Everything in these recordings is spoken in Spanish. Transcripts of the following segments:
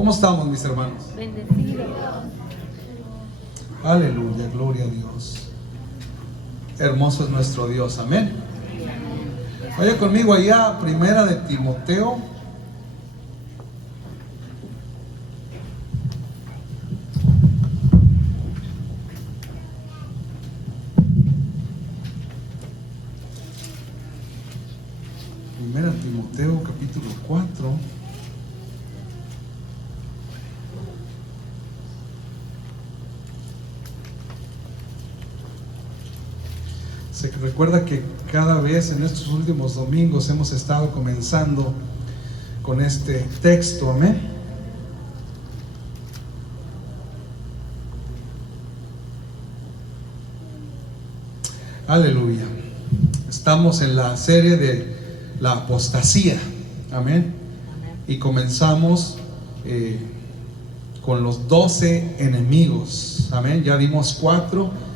¿Cómo estamos, mis hermanos? Bendecido. Aleluya, gloria a Dios. Hermoso es nuestro Dios, amén. Vaya conmigo allá, primera de Timoteo. Primera de Timoteo, capítulo 4. Se recuerda que cada vez en estos últimos domingos hemos estado comenzando con este texto, amén. Aleluya. Estamos en la serie de la apostasía, amén. Y comenzamos con los 12 enemigos, amén. Ya dimos 4.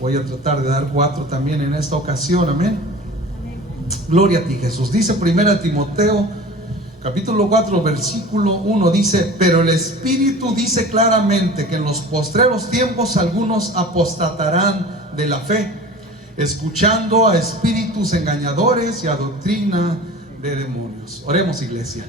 Voy a tratar de dar 4 también en esta ocasión, amén. Gloria a ti, Jesús. Dice 1 Timoteo capítulo 4 versículo 1, dice: pero el Espíritu dice claramente que en los postreros tiempos algunos apostatarán de la fe, escuchando a espíritus engañadores y a doctrina de demonios. Oremos, iglesia.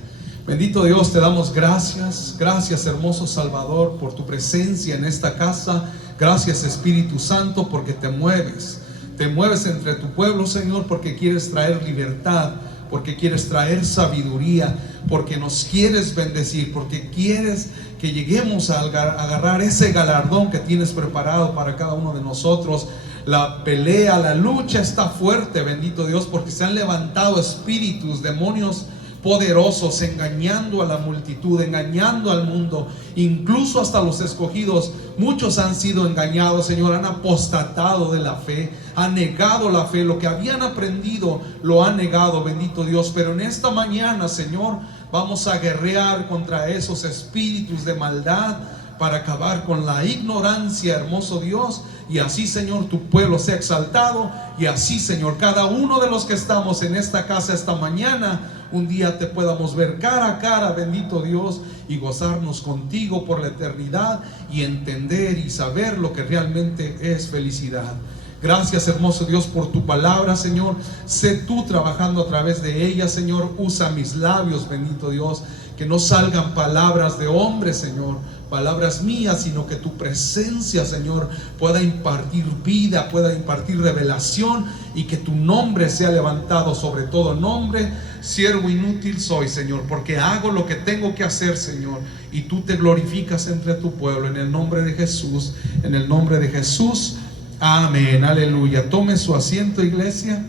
Bendito Dios, te damos gracias. Gracias, hermoso Salvador, por tu presencia en esta casa. Gracias, Espíritu Santo, porque te mueves entre tu pueblo, Señor, porque quieres traer libertad, porque quieres traer sabiduría, porque nos quieres bendecir, porque quieres que lleguemos a agarrar ese galardón que tienes preparado para cada uno de nosotros. La pelea, la lucha está fuerte, bendito Dios, porque se han levantado espíritus, demonios poderosos, engañando a la multitud, engañando al mundo, incluso hasta los escogidos. Muchos han sido engañados, Señor, han apostatado de la fe, han negado la fe, lo que habían aprendido lo han negado, bendito Dios. Pero en esta mañana, Señor, vamos a guerrear contra esos espíritus de maldad para acabar con la ignorancia, hermoso Dios. Y así, Señor, tu pueblo sea exaltado. Y así, Señor, cada uno de los que estamos en esta casa esta mañana, un día te podamos ver cara a cara, bendito Dios, y gozarnos contigo por la eternidad y entender y saber lo que realmente es felicidad. Gracias, hermoso Dios, por tu palabra, Señor. Sé tú trabajando a través de ella, Señor. Usa mis labios, bendito Dios, que no salgan palabras de hombre, Señor, palabras mías, sino que tu presencia, Señor, pueda impartir vida, pueda impartir revelación, y que tu nombre sea levantado sobre todo nombre. Siervo inútil soy, Señor, porque hago lo que tengo que hacer, Señor, y tú te glorificas entre tu pueblo. En el nombre de Jesús, en el nombre de Jesús, amén, aleluya. Tome su asiento, iglesia.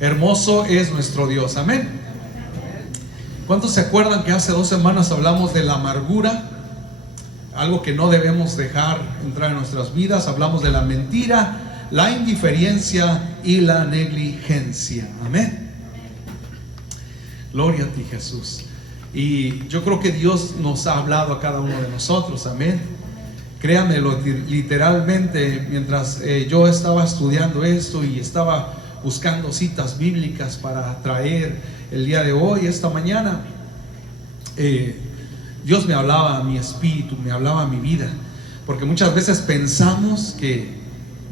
Hermoso es nuestro Dios, amén. ¿Cuántos se acuerdan que hace 2 semanas hablamos de la amargura? Algo que no debemos dejar entrar en nuestras vidas. Hablamos de la mentira, la indiferencia y la negligencia, amén. Gloria a ti, Jesús. Y yo creo que Dios nos ha hablado a cada uno de nosotros, amén. Créanmelo, literalmente, mientras yo estaba estudiando esto y estaba buscando citas bíblicas para traer el día de hoy, esta mañana, Dios me hablaba a mi espíritu, me hablaba a mi vida, porque muchas veces pensamos que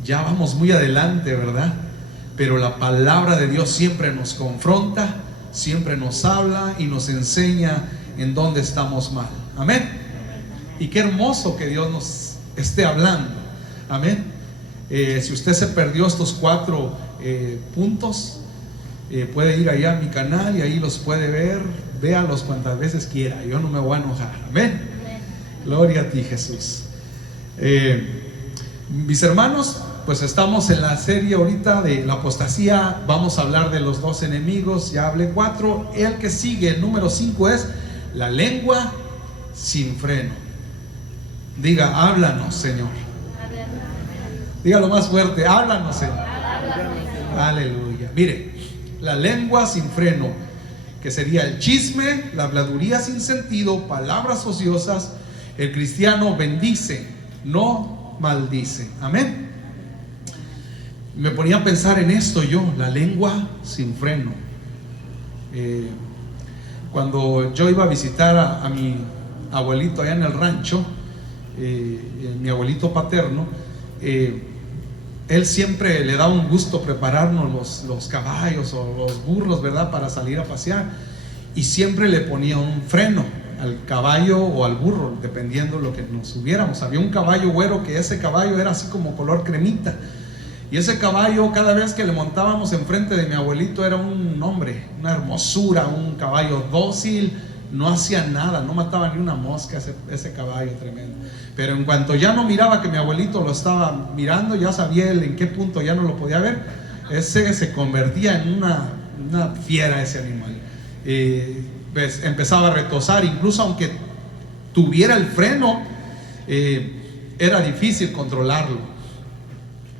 ya vamos muy adelante, ¿verdad? Pero la palabra de Dios siempre nos confronta, siempre nos habla y nos enseña en dónde estamos mal, amén. Y qué hermoso que Dios nos esté hablando, amén. Si usted se perdió estos 4 puntos, puede ir allá a mi canal y ahí los puede ver. Véalos cuantas veces quiera, yo no me voy a enojar, amén. Gloria a ti, Jesús. Mis hermanos, pues estamos en la serie ahorita de la apostasía. Vamos a hablar de los 2 enemigos, ya hablé 4. El que sigue, el número 5, es la lengua sin freno. Diga: háblanos, Señor. Dígalo más fuerte: háblanos, Señor. Aleluya. Mire, la lengua sin freno, que sería el chisme, la habladuría sin sentido, palabras ociosas. El cristiano bendice, no maldice, amén. Me ponía a pensar en esto yo, la lengua sin freno. Eh, Cuando yo iba a visitar a mi abuelito allá en el rancho, mi abuelito paterno, él siempre le daba un gusto prepararnos los caballos o los burros, ¿verdad?, para salir a pasear, y siempre le ponía un freno al caballo o al burro, dependiendo de lo que nos subiéramos. Había un caballo güero, que ese caballo era así como color cremita, y ese caballo, cada vez que le montábamos enfrente de mi abuelito, era un hombre, una hermosura, un caballo dócil, no hacía nada, no mataba ni una mosca ese caballo tremendo. Pero en cuanto ya no miraba que mi abuelito lo estaba mirando, ya sabía él en qué punto ya no lo podía ver, ese se convertía en una fiera, ese animal. Pues empezaba a retozar, incluso aunque tuviera el freno, era difícil controlarlo.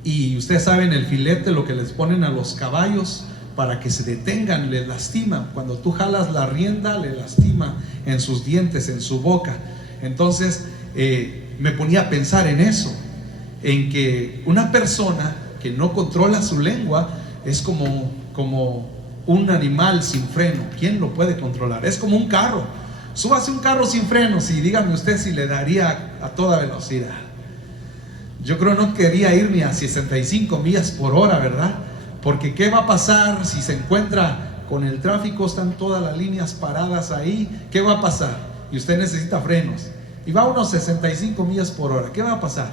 Y ustedes saben, el filete, lo que les ponen a los caballos para que se detengan, les lastima. Cuando tú jalas la rienda, le lastima en sus dientes, en su boca. Entonces me ponía a pensar en eso, en que una persona que no controla su lengua es como un animal sin freno. ¿Quién lo puede controlar? Es como un carro. Súbase un carro sin frenos y dígame usted si le daría a toda velocidad. Yo creo no quería ir ni a 65 millas por hora, ¿verdad? Porque ¿qué va a pasar si se encuentra con el tráfico? Están todas las líneas paradas ahí. ¿Qué va a pasar? Y usted necesita frenos y va a unos 65 millas por hora. ¿Qué va a pasar?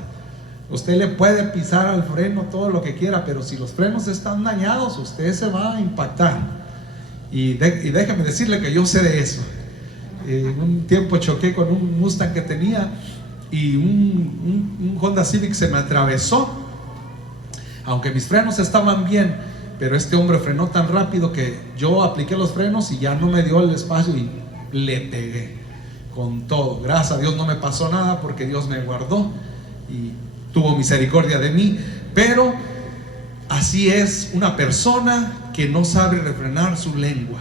Usted le puede pisar al freno todo lo que quiera, pero si los frenos están dañados, usted se va a impactar. Y déjeme decirle que yo sé de eso. Un tiempo choqué con un Mustang que tenía, y un Honda Civic se me atravesó, aunque mis frenos estaban bien, pero este hombre frenó tan rápido que yo apliqué los frenos y ya no me dio el espacio y le pegué con todo. Gracias a Dios no me pasó nada, porque Dios me guardó y tuvo misericordia de mí. Pero así es una persona que no sabe refrenar su lengua.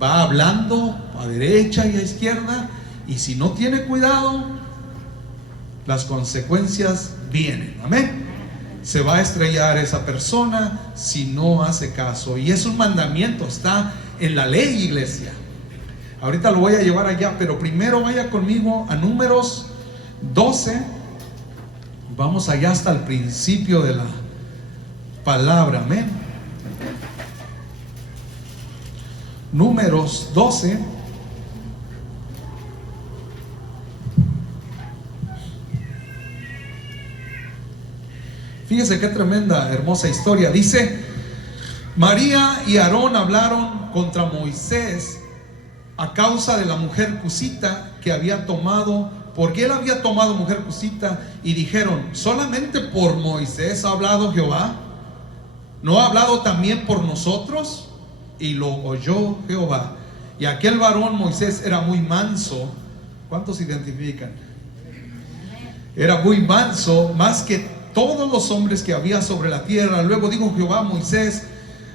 Va hablando a derecha y a izquierda, y si no tiene cuidado, las consecuencias vienen. Amén. Se va a estrellar esa persona si no hace caso. Y es un mandamiento, está en la ley, iglesia. Ahorita lo voy a llevar allá, pero primero vaya conmigo a Números 12. Vamos allá hasta el principio de la palabra. Amén. Números 12. Fíjese qué tremenda, hermosa historia. Dice: María y Aarón hablaron contra Moisés a causa de la mujer cusita que había tomado, porque él había tomado mujer cusita, y dijeron: ¿solamente por Moisés ha hablado Jehová? ¿No ha hablado también por nosotros? Y lo oyó Jehová. Y aquel varón Moisés era muy manso. ¿Cuántos se identifican? Era muy manso, más que todos los hombres que había sobre la tierra. Luego dijo Jehová a Moisés,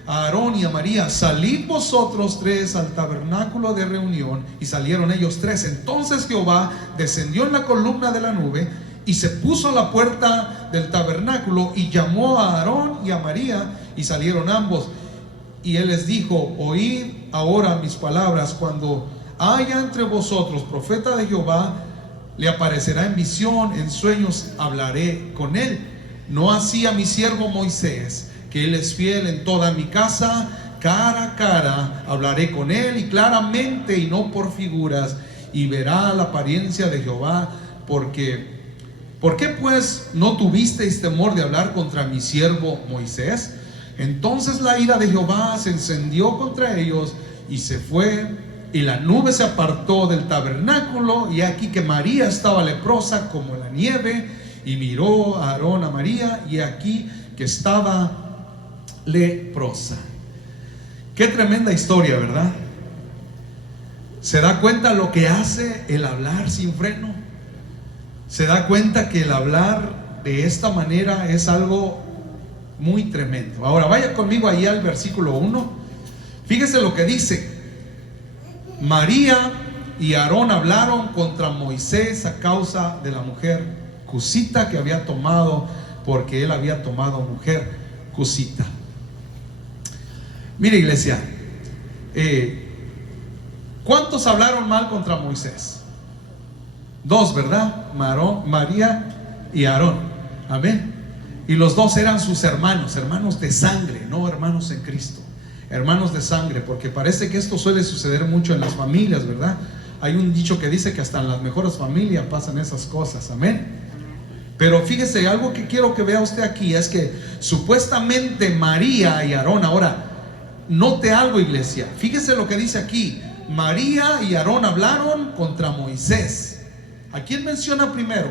a Aarón y a María: salid vosotros tres al tabernáculo de reunión. Y salieron ellos tres. Entonces Jehová descendió en la columna de la nube y se puso a la puerta del tabernáculo, y llamó a Aarón y a María, y salieron ambos. Y él les dijo: oíd ahora mis palabras. Cuando haya entre vosotros profeta de Jehová, le aparecerá en visión, en sueños hablaré con él. No así a mi siervo Moisés, que él es fiel en toda mi casa. Cara a cara hablaré con él, y claramente, y no por figuras, y verá la apariencia de Jehová. ¿Por qué pues no tuvisteis temor de hablar contra mi siervo Moisés? Entonces la ira de Jehová se encendió contra ellos, y se fue, y la nube se apartó del tabernáculo. Y aquí que María estaba leprosa como la nieve. Y miró a Aarón, a María, y aquí que estaba leprosa. Qué tremenda historia, ¿verdad? ¿Se da cuenta lo que hace el hablar sin freno? ¿Se da cuenta que el hablar de esta manera es algo muy tremendo? Ahora vaya conmigo ahí al versículo 1. Fíjese lo que dice: María y Aarón hablaron contra Moisés a causa de la mujer cusita que había tomado, porque él había tomado mujer cusita. Mire, iglesia, ¿Cuántos hablaron mal contra Moisés? Dos, ¿verdad? María y Aarón. Amén. Y los dos eran sus hermanos, hermanos de sangre, no hermanos en Cristo, hermanos de sangre, porque parece que esto suele suceder mucho en las familias, ¿verdad? Hay un dicho que dice que hasta en las mejores familias pasan esas cosas. Amén. Pero fíjese, algo que quiero que vea usted aquí es que supuestamente María y Aarón, ahora note algo, iglesia, fíjese lo que dice aquí: María y Aarón hablaron contra Moisés. ¿A quién menciona primero?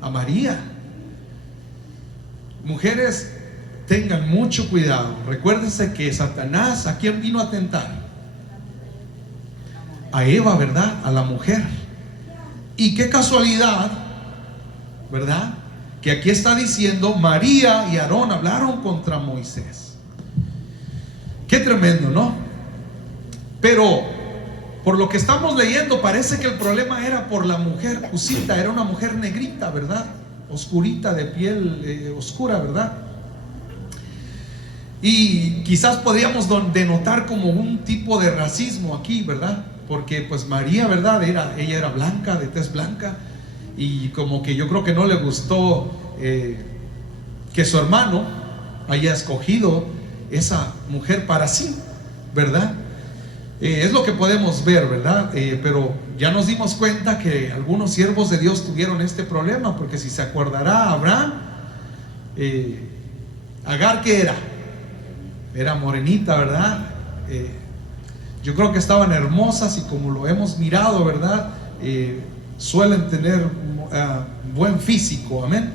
A María. Mujeres, tengan mucho cuidado. Recuérdense que Satanás, ¿a quién vino a tentar? A Eva, ¿verdad? A la mujer. Y qué casualidad, ¿verdad? Que aquí está diciendo María y Aarón hablaron contra Moisés. Qué tremendo, ¿no? Pero por lo que estamos leyendo parece que el problema era por la mujer Cusita. Era una mujer negrita, ¿verdad? Oscurita, de piel oscura, ¿verdad? Y quizás podríamos denotar como un tipo de racismo aquí, ¿verdad? Porque pues María, ¿verdad? Ella era blanca, de tez blanca, y como que yo creo que no le gustó que su hermano haya escogido esa mujer para sí, ¿verdad? Es lo que podemos ver, ¿verdad? Pero ya nos dimos cuenta que algunos siervos de Dios tuvieron este problema, porque si se acordará Abraham, Agar, ¿qué era? Era morenita, ¿verdad? Yo creo que estaban hermosas, y como lo hemos mirado, ¿verdad? Suelen tener buen físico, amén.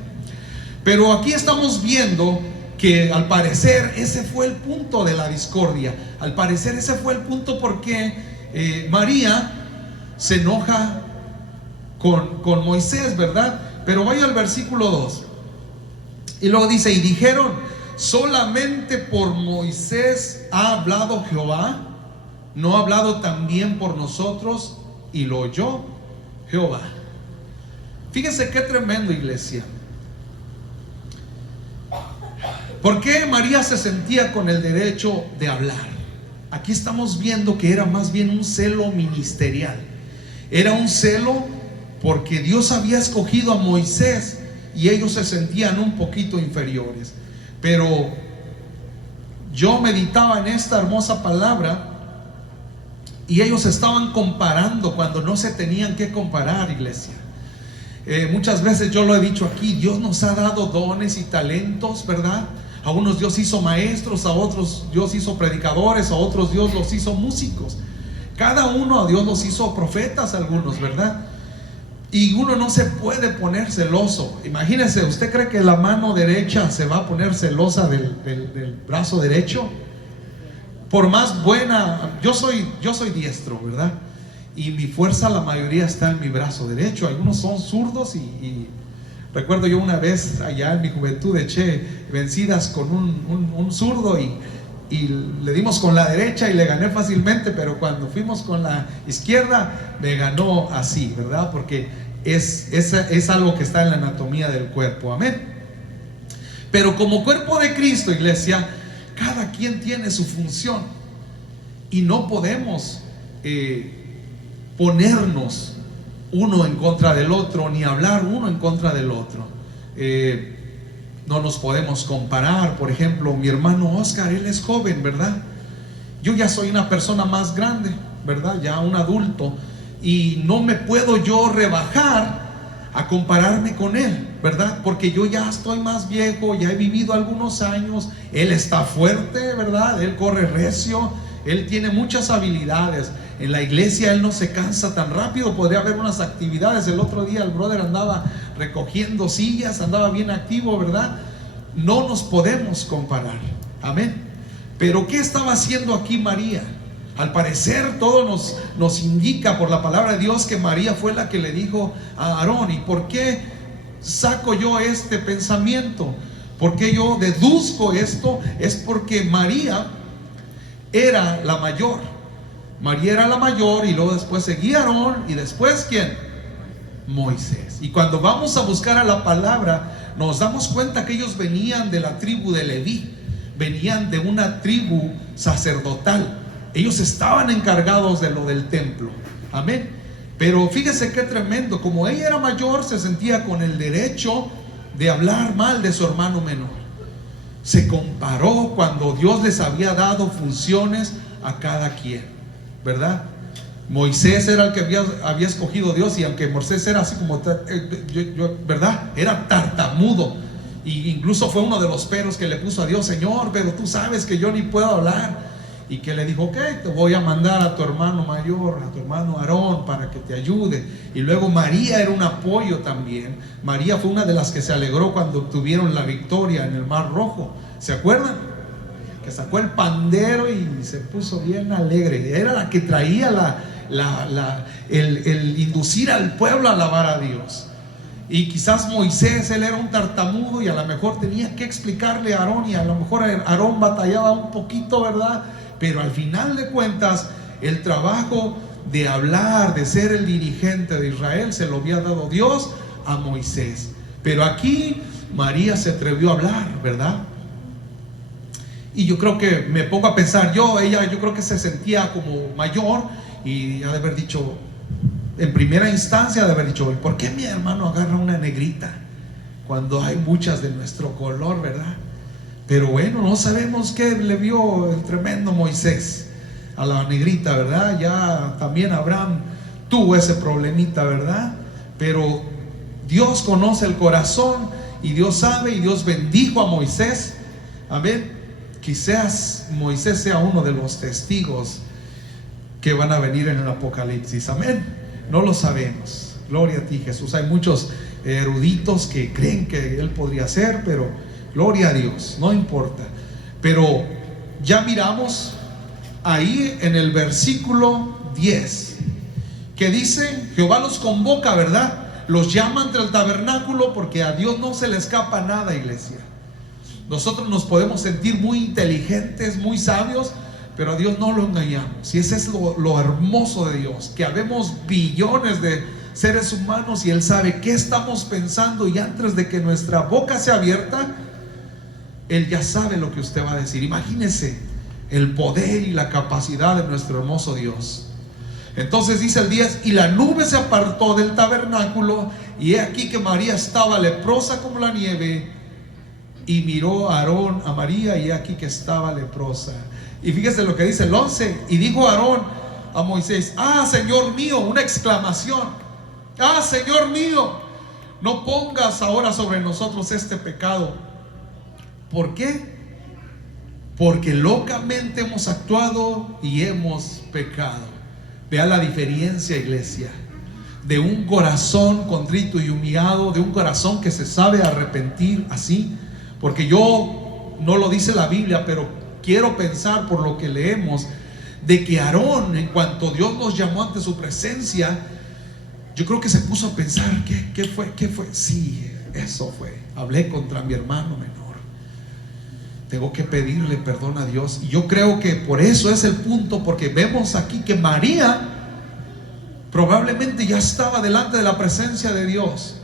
Pero aquí estamos viendo que al parecer ese fue el punto de la discordia. Al parecer ese fue el punto porque María se enoja con Moisés, ¿verdad? Pero vaya al versículo 2. Y luego dice: y dijeron, solamente por Moisés ha hablado Jehová, ¿no ha hablado también por nosotros? Y lo oyó Jehová. Fíjense qué tremendo, iglesia. ¿Por qué María se sentía con el derecho de hablar? Aquí estamos viendo que era más bien un celo ministerial. Era un celo porque Dios había escogido a Moisés y ellos se sentían un poquito inferiores. Pero yo meditaba en esta hermosa palabra y ellos estaban comparando cuando no se tenían que comparar, iglesia. Muchas veces yo lo he dicho aquí: Dios nos ha dado dones y talentos, ¿verdad? A unos Dios hizo maestros, a otros Dios hizo predicadores, a otros Dios los hizo músicos. Cada uno a Dios los hizo profetas, algunos, ¿verdad? Y uno no se puede poner celoso. Imagínense, ¿usted cree que la mano derecha se va a poner celosa del brazo derecho? Por más buena, yo soy diestro, ¿verdad? Y mi fuerza, la mayoría está en mi brazo derecho. Algunos son zurdos y recuerdo yo una vez allá en mi juventud eché vencidas con un zurdo y le dimos con la derecha y le gané fácilmente, pero cuando fuimos con la izquierda me ganó así, ¿verdad? Porque es algo que está en la anatomía del cuerpo, amén. Pero como cuerpo de Cristo, iglesia, cada quien tiene su función y no podemos ponernos uno en contra del otro, ni hablar uno en contra del otro. No nos podemos comparar. Por ejemplo, mi hermano Oscar, él es joven, ¿verdad? Yo ya soy una persona más grande, ¿verdad? Ya un adulto, y no me puedo yo rebajar a compararme con él, ¿verdad? Porque yo ya estoy más viejo, ya he vivido algunos años. Él está fuerte, ¿verdad? Él corre recio, él tiene muchas habilidades. En la iglesia él no se cansa tan rápido. Podría haber unas actividades. El otro día el brother andaba recogiendo sillas, andaba bien activo, ¿verdad? No nos podemos comparar, amén. Pero ¿qué estaba haciendo aquí María? Al parecer todo nos indica por la palabra de Dios que María fue la que le dijo a Aarón. ¿Y por qué saco yo este pensamiento? ¿Por qué yo deduzco esto? Es porque María era la mayor. María era la mayor, y luego después seguía Aarón, y después ¿quién? Moisés. Y cuando vamos a buscar a la palabra, nos damos cuenta que ellos venían de la tribu de Leví. venían de una tribu sacerdotal. Ellos estaban encargados de lo del templo. Amén. Pero fíjese qué tremendo. Como ella era mayor, se sentía con el derecho de hablar mal de su hermano menor. Se comparó cuando Dios les había dado funciones a cada quien, ¿verdad? Moisés era el que había escogido Dios, y aunque Moisés era así como, ¿verdad? Era tartamudo. Y incluso fue uno de los peros que le puso a Dios: Señor, pero tú sabes que yo ni puedo hablar. Y que le dijo: ok, te voy a mandar a tu hermano mayor, a tu hermano Aarón, para que te ayude. Y luego María era un apoyo también. María fue una de las que se alegró cuando obtuvieron la victoria en el Mar Rojo. ¿Se acuerdan? Que sacó el pandero y se puso bien alegre. Era la que traía el inducir al pueblo a alabar a Dios. Y quizás Moisés, él era un tartamudo, y a lo mejor tenía que explicarle a Aarón, y a lo mejor Aarón batallaba un poquito, ¿verdad? Pero al final de cuentas, el trabajo de hablar, de ser el dirigente de Israel, se lo había dado Dios a Moisés. Pero aquí María se atrevió a hablar, ¿verdad? Y yo creo que me pongo a pensar, yo creo que se sentía como mayor, y ha de haber dicho, en primera instancia, de haber dicho: ¿por qué mi hermano agarra una negrita cuando hay muchas de nuestro color, verdad? Pero bueno, no sabemos qué le vio el tremendo Moisés a la negrita, ¿verdad? Ya también Abraham tuvo ese problemita, ¿verdad? Pero Dios conoce el corazón, y Dios sabe, y Dios bendijo a Moisés. Amén. Quizás Moisés sea uno de los testigos que van a venir en el Apocalipsis. Amén. No lo sabemos. Gloria a ti, Jesús. Hay muchos eruditos que creen que él podría ser, pero gloria a Dios, no importa. Pero ya miramos ahí en el versículo 10 que dice: Jehová los convoca, ¿verdad? Los llama entre el tabernáculo, porque a Dios no se le escapa nada, iglesia. Nosotros nos podemos sentir muy inteligentes, muy sabios, pero a Dios no lo engañamos. Y ese es lo hermoso de Dios, que habemos billones de seres humanos, y Él sabe qué estamos pensando, y antes de que nuestra boca sea abierta, Él ya sabe lo que usted va a decir. Imagínese el poder y la capacidad de nuestro hermoso Dios. Entonces dice el 10: y la nube se apartó del tabernáculo, y he aquí que María estaba leprosa como la nieve. Y miró a Aarón, a María, y he aquí que estaba leprosa. Y fíjese lo que dice el 11: y dijo Aarón a Moisés: ah, Señor mío, una exclamación. Ah, Señor mío, no pongas ahora sobre nosotros este pecado. ¿Por qué? Porque locamente hemos actuado y hemos pecado. Vea la diferencia, iglesia, de un corazón contrito y humillado, de un corazón que se sabe arrepentir así. Porque yo, no lo dice la Biblia, pero quiero pensar por lo que leemos, de que Aarón, en cuanto Dios nos llamó ante su presencia, yo creo que se puso a pensar: ¿qué fue? Sí, eso fue. Hablé contra mi hermano menor. Tengo que pedirle perdón a Dios. Y yo creo que por eso es el punto, porque vemos aquí que María probablemente ya estaba delante de la presencia de Dios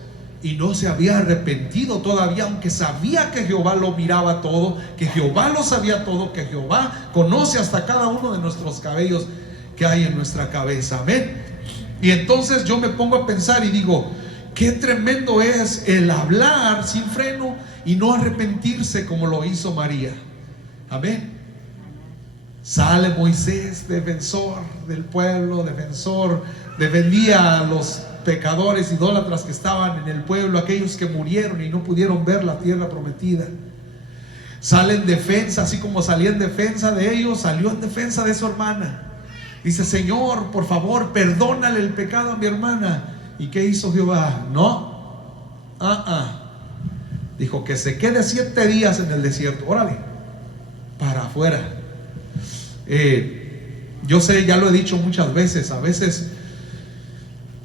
y no se había arrepentido todavía, aunque sabía que Jehová lo miraba todo, que Jehová lo sabía todo, que Jehová conoce hasta cada uno de nuestros cabellos que hay en nuestra cabeza. Amén. Y entonces yo me pongo a pensar y digo: qué tremendo es el hablar sin freno y no arrepentirse como lo hizo María. Amén. Sale Moisés, defensor del pueblo, defendía a los pecadores idólatras que estaban en el pueblo, aquellos que murieron y no pudieron ver la tierra prometida. Sale en defensa, así como salía en defensa de ellos, salió en defensa de su hermana. Dice: Señor, por favor, perdónale el pecado a mi hermana. ¿Y qué hizo Jehová? No, dijo que se quede 7 días en el desierto. Órale, para afuera. Yo sé, ya lo he dicho muchas veces, a veces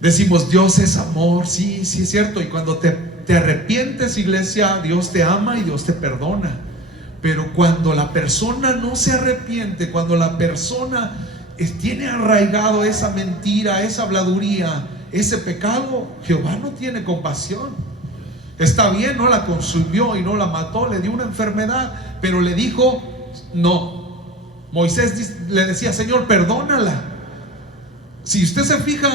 decimos: Dios es amor. Sí, sí es cierto. Y cuando te arrepientes, iglesia, Dios te ama y Dios te perdona. Pero cuando la persona no se arrepiente, cuando la persona tiene arraigado esa mentira, esa habladuría, ese pecado, Jehová no tiene compasión. Está bien, no la consumió y no la mató, le dio una enfermedad, pero le dijo no. Moisés le decía: Señor, perdónala. Si usted se fija,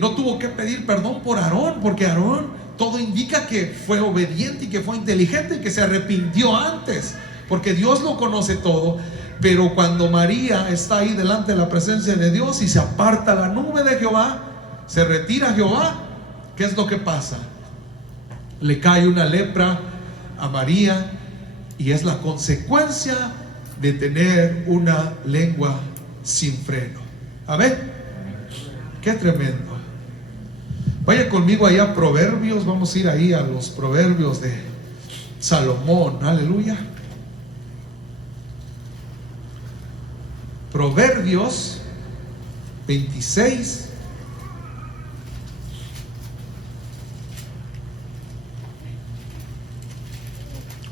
no tuvo que pedir perdón por Aarón, porque Aarón, todo indica que fue obediente y que fue inteligente y que se arrepintió antes, porque Dios lo conoce todo. Pero cuando María está ahí delante de la presencia de Dios y se aparta la nube de Jehová, se retira Jehová, ¿qué es lo que pasa? Le cae una lepra a María, y es la consecuencia de tener una lengua sin freno. Amén. Qué tremendo. Vaya conmigo ahí a Proverbios. Vamos a ir ahí a los Proverbios de Salomón. Aleluya. Proverbios 26.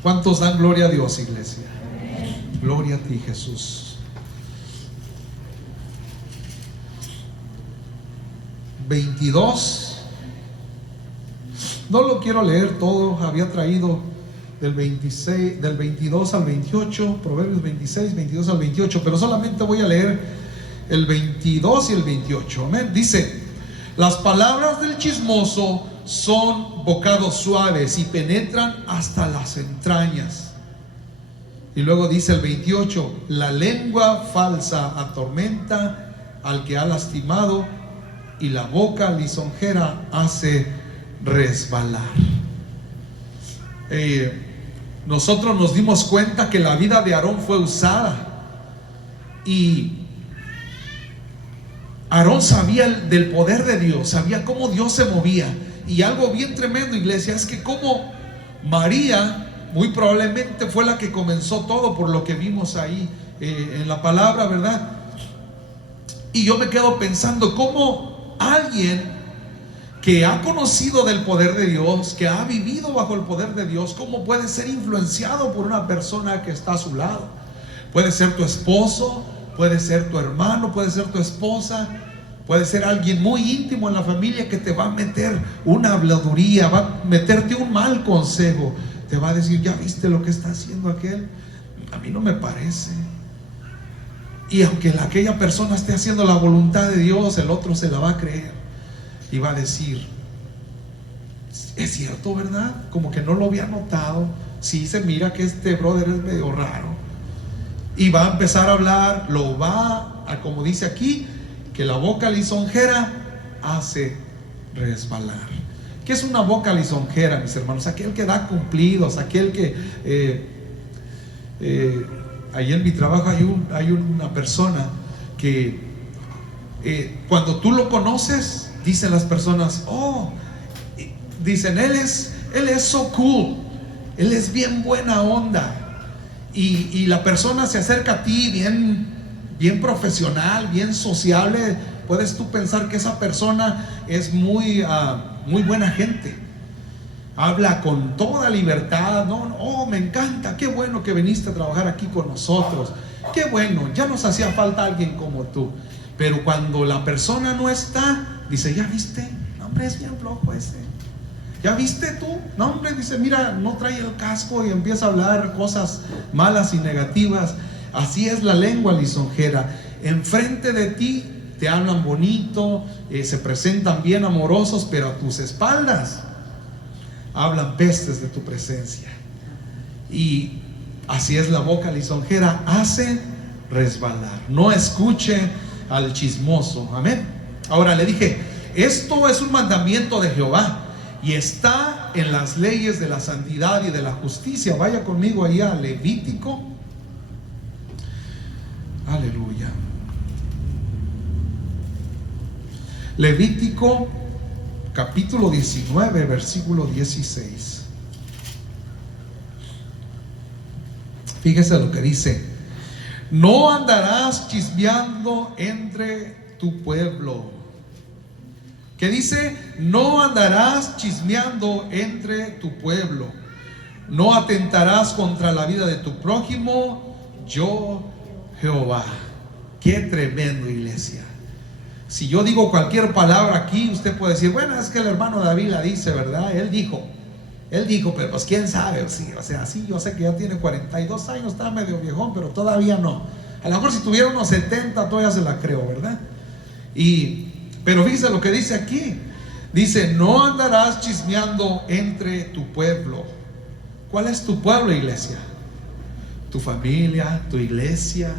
¿Cuántos dan gloria a Dios, iglesia? Gloria a ti, Jesús. 22. No lo quiero leer todo. Había traído del 26, del 22 al 28, Proverbios 26, 22 al 28, pero solamente voy a leer el 22 y el 28. Amén. Dice: las palabras del chismoso son bocados suaves y penetran hasta las entrañas. Y luego dice el 28: la lengua falsa atormenta al que ha lastimado, y la boca lisonjera hace resbalar. Nosotros nos dimos cuenta que la vida de Aarón fue usada, y Aarón sabía del poder de Dios, sabía cómo Dios se movía. Y algo bien tremendo, iglesia, es que como María muy probablemente fue la que comenzó todo, por lo que vimos ahí en la palabra, ¿verdad? Y yo me quedo pensando cómo alguien que ha conocido del poder de Dios, que ha vivido bajo el poder de Dios, cómo puede ser influenciado por una persona que está a su lado. Puede ser tu esposo, puede ser tu hermano, puede ser tu esposa, puede ser alguien muy íntimo en la familia que te va a meter una habladuría, va a meterte un mal consejo, te va a decir: ¿ya viste lo que está haciendo aquel? A mí no me parece. Y aunque aquella persona esté haciendo la voluntad de Dios, el otro se la va a creer y va a decir: es cierto, ¿verdad? Como que no lo había notado. Sí, se mira que este brother es medio raro. Y va a empezar a hablar, lo va a, como dice aquí, que la boca lisonjera hace resbalar. ¿Qué es una boca lisonjera, mis hermanos? Aquel que da cumplidos, aquel que ahí en mi trabajo hay una persona que cuando tú lo conoces, dicen las personas: oh, dicen, él es so cool, él es bien buena onda. Y la persona se acerca a ti bien profesional, bien sociable. Puedes tú pensar que esa persona es muy buena gente, habla con toda libertad, ¿no? Oh, me encanta, qué bueno que viniste a trabajar aquí con nosotros, qué bueno, ya nos hacía falta alguien como tú. Pero cuando la persona no está, dice: ¿ya viste? No, hombre, es bien flojo ese. ¿Ya viste tú? No, hombre, dice, mira, no trae el casco, y empieza a hablar cosas malas y negativas. Así es la lengua lisonjera. Enfrente de ti te hablan bonito, se presentan bien amorosos, pero a tus espaldas hablan pestes de tu presencia. Y así es la boca lisonjera, hace resbalar. No escuche al chismoso. Amén. Ahora le dije, esto es un mandamiento de Jehová y está en las leyes de la santidad y de la justicia. Vaya conmigo ahí a Levítico. Aleluya. Levítico capítulo 19, versículo 16. Fíjese lo que dice: no andarás chismeando entre tu pueblo. ¿Qué dice? No andarás chismeando entre tu pueblo. No atentarás contra la vida de tu prójimo, yo Jehová. Qué tremendo, iglesia. Si yo digo cualquier palabra aquí, usted puede decir, bueno, es que el hermano David la dice, ¿verdad? Él dijo. Él dijo, pero pues quién sabe, sí, o sea, sí, yo sé que ya tiene 42 años, está medio viejón, pero todavía no. A lo mejor si tuviera unos 70 todavía se la creo, ¿verdad? Pero fíjese lo que dice aquí. Dice, no andarás chismeando entre tu pueblo. ¿Cuál es tu pueblo, iglesia? Tu familia, tu iglesia,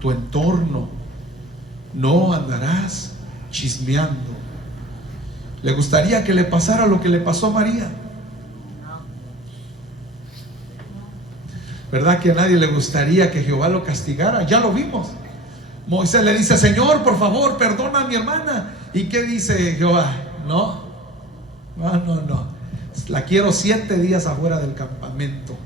tu entorno. No andarás chismeando. ¿Le gustaría que le pasara lo que le pasó a María? ¿Verdad que a nadie le gustaría que Jehová lo castigara? Ya lo vimos. Moisés le dice, Señor, por favor, perdona a mi hermana. ¿Y qué dice Jehová? No. La quiero 7 días afuera del campamento.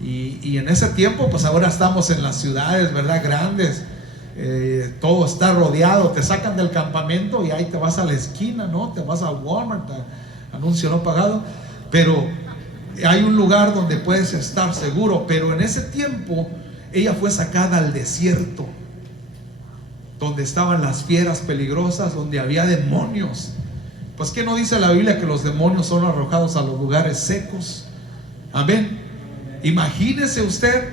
Y en ese tiempo, pues ahora estamos en las ciudades, ¿verdad? Grandes. Todo está rodeado. Te sacan del campamento y ahí te vas a la esquina, ¿no? Te vas a Walmart, anuncio no pagado. Pero hay un lugar donde puedes estar seguro. Pero en ese tiempo ella fue sacada al desierto, donde estaban las fieras peligrosas, donde había demonios. Pues ¿qué no dice la Biblia que los demonios son arrojados a los lugares secos? Amén. Imagínese usted,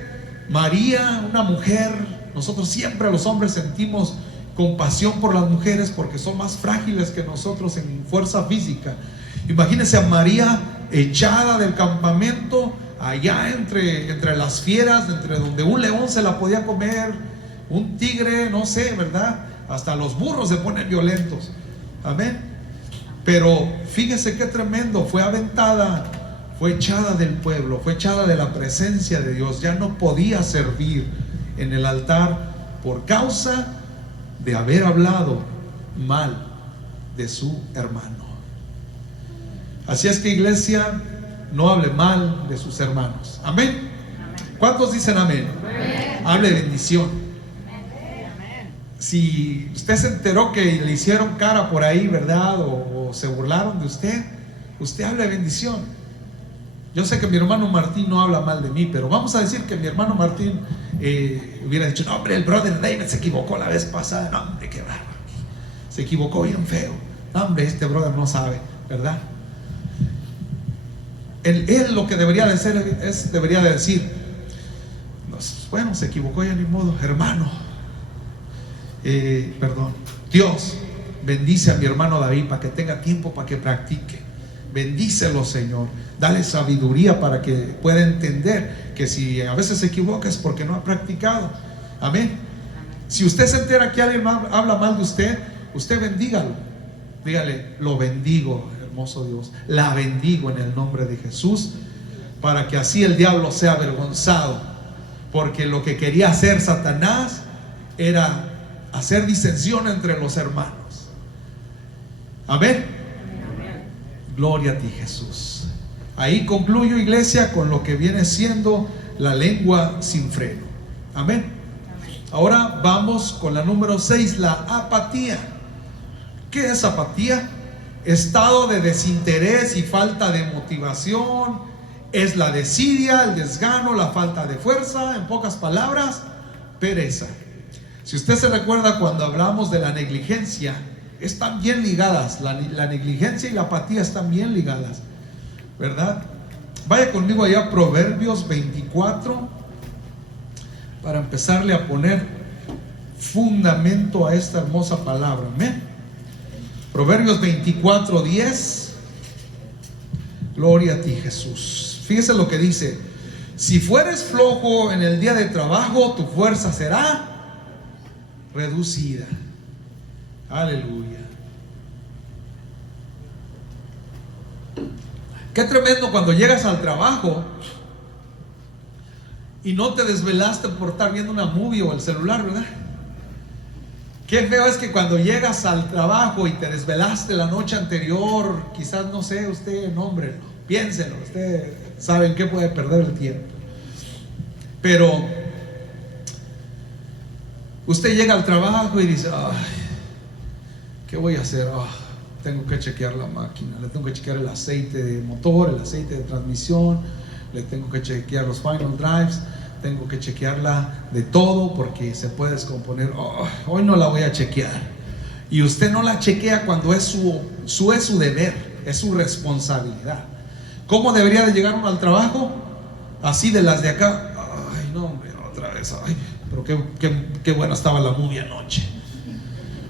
María, una mujer. Nosotros siempre los hombres sentimos compasión por las mujeres porque son más frágiles que nosotros en fuerza física. Imagínese a María echada del campamento, allá entre las fieras, entre donde un león se la podía comer, un tigre, no sé, ¿verdad? Hasta los burros se ponen violentos. Amén. Pero fíjese qué tremendo, fue aventada, fue echada del pueblo, fue echada de la presencia de Dios. Ya no podía servir en el altar por causa de haber hablado mal de su hermano. Así es que, iglesia, no hable mal de sus hermanos. Amén. ¿Cuántos dicen amén? Hable bendición. Si usted se enteró que le hicieron cara por ahí, ¿verdad? O se burlaron de usted, usted hable bendición. Yo sé que mi hermano Martín no habla mal de mí, pero vamos a decir que mi hermano Martín hubiera dicho, no hombre, el brother David se equivocó la vez pasada. No hombre, qué bárbaro, se equivocó bien feo. No hombre, este brother no sabe, ¿verdad? Él lo que debería de hacer debería de decir, bueno, se equivocó, ya ni modo, hermano, perdón, Dios bendice a mi hermano David para que tenga tiempo para que practique. Bendícelo, Señor, dale sabiduría para que pueda entender que si a veces se equivoca es porque no ha practicado. Amén. Si usted se entera que alguien habla mal de usted, usted bendígalo. Dígale, lo bendigo, hermoso Dios, la bendigo en el nombre de Jesús, para que así el diablo sea avergonzado, porque lo que quería hacer Satanás era hacer disensión entre los hermanos. Amén. Gloria a ti, Jesús. Ahí concluyo, iglesia, con lo que viene siendo la lengua sin freno. Amén. Ahora vamos con la número 6, la apatía. ¿Qué es apatía? Estado de desinterés y falta de motivación. Es la desidia, el desgano, la falta de fuerza. En pocas palabras, pereza. Si usted se recuerda cuando hablamos de la negligencia, están bien ligadas. La negligencia y la apatía están bien ligadas, ¿verdad? Vaya conmigo allá a Proverbios 24 para empezarle a poner fundamento a esta hermosa palabra. Amén. Proverbios 24:10. Gloria a ti, Jesús. Fíjese lo que dice: si fueres flojo en el día de trabajo, tu fuerza será reducida. Aleluya. Qué tremendo cuando llegas al trabajo y no te desvelaste por estar viendo una movie o el celular, ¿verdad? Qué feo es que cuando llegas al trabajo y te desvelaste la noche anterior, quizás, no sé, usted, nómbrelo, piénselo, usted sabe en qué puede perder el tiempo. Pero usted llega al trabajo y dice, ay, ¿qué voy a hacer? Tengo que chequear la máquina, le tengo que chequear el aceite de motor, el aceite de transmisión, le tengo que chequear los final drives, tengo que chequearla de todo porque se puede descomponer. Hoy no la voy a chequear. Y usted no la chequea cuando es su deber, es su responsabilidad. ¿Cómo debería de llegar uno al trabajo? Así de las de acá. Ay, no, hombre, otra vez. Ay, pero qué buena estaba la movie anoche.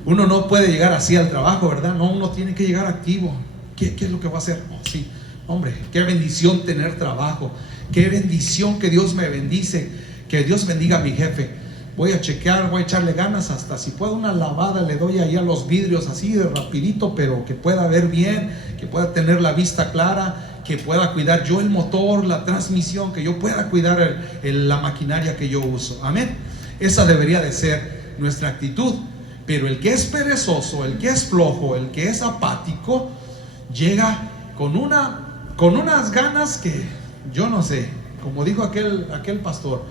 Uno no puede llegar así al trabajo, ¿verdad? No, uno tiene que llegar activo. ¿Qué es lo que va a hacer? Oh, sí, hombre, qué bendición tener trabajo. Qué bendición que Dios me bendice. Que Dios bendiga a mi jefe. Voy a chequear, voy a echarle ganas, hasta si puedo una lavada le doy ahí a los vidrios así de rapidito, pero que pueda ver bien, que pueda tener la vista clara, que pueda cuidar yo el motor, la transmisión, que yo pueda cuidar la maquinaria que yo uso. Amén. Esa debería de ser nuestra actitud. Pero el que es perezoso, el que es flojo, el que es apático, llega con unas ganas que yo no sé. Como dijo aquel pastor,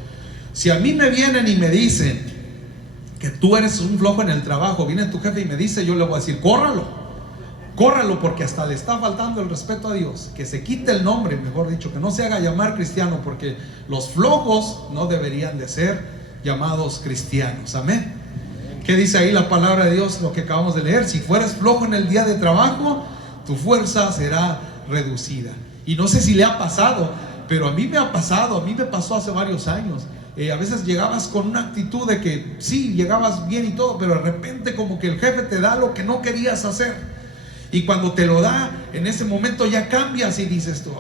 si a mí me vienen y me dicen que tú eres un flojo en el trabajo, viene tu jefe y me dice, yo le voy a decir, córralo, porque hasta le está faltando el respeto a Dios. Que se quite el nombre, mejor dicho, que no se haga llamar cristiano, porque los flojos no deberían de ser llamados cristianos. Amén. ¿Qué dice ahí la palabra de Dios? Lo que acabamos de leer. Si fueras flojo en el día de trabajo, tu fuerza será reducida. Y no sé si le ha pasado, pero a mí me ha pasado. A mí me pasó hace varios años. A veces llegabas con una actitud de que sí, llegabas bien y todo, pero de repente como que el jefe te da lo que no querías hacer. Y cuando te lo da, en ese momento ya cambias y dices tú,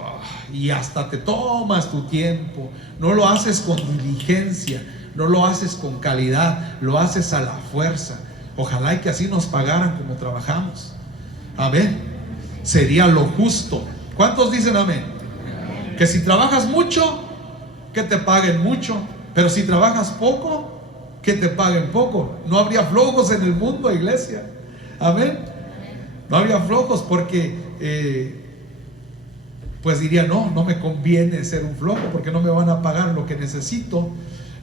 y hasta te tomas tu tiempo. No lo haces con diligencia, no lo haces con calidad, lo haces a la fuerza. Ojalá y que así nos pagaran como trabajamos. Amén. Sería lo justo. ¿Cuántos dicen amén? Que si trabajas mucho, que te paguen mucho. Pero si trabajas poco, que te paguen poco. No habría flojos en el mundo, iglesia. Amén. No habría flojos porque pues diría, no me conviene ser un flojo porque no me van a pagar lo que necesito.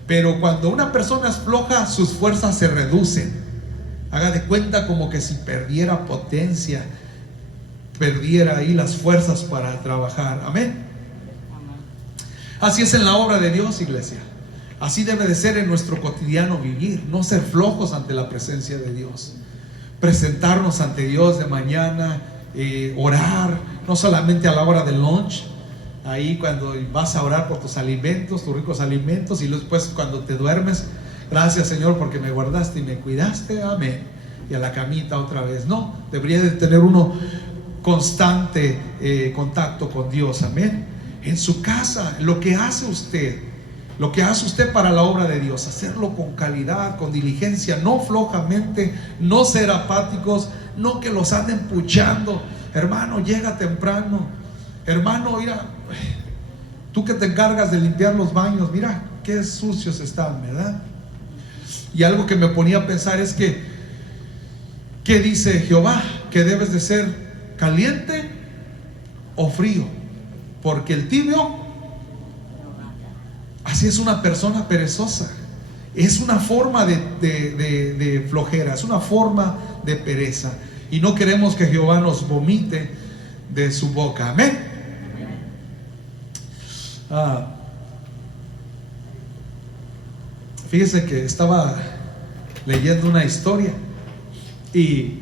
Pero cuando una persona es floja, sus fuerzas se reducen. Haga de cuenta como que si perdiera potencia, perdiera ahí las fuerzas para trabajar. Amén. Así es en la obra de Dios, iglesia. Así debe de ser en nuestro cotidiano vivir. No ser flojos ante la presencia de Dios. Presentarnos ante Dios de mañana, orar, no solamente a la hora del lunch, ahí cuando vas a orar por tus alimentos, tus ricos alimentos, y después cuando te duermes, gracias Señor porque me guardaste y me cuidaste, amén, y a la camita otra vez. No, debería de tener uno constante contacto con Dios, amén. En su casa, lo que hace usted para la obra de Dios, hacerlo con calidad, con diligencia, no flojamente, no ser apáticos, no que los anden puchando. Hermano, llega temprano. Hermano, mira, tú que te encargas de limpiar los baños, mira qué sucios están, ¿verdad? Y algo que me ponía a pensar es que, ¿qué dice Jehová? Que debes de ser caliente o frío, porque el tibio, así es una persona perezosa. Es una forma de flojera, es una forma de pereza. Y no queremos que Jehová nos vomite de su boca. Amén. Fíjese que estaba leyendo una historia y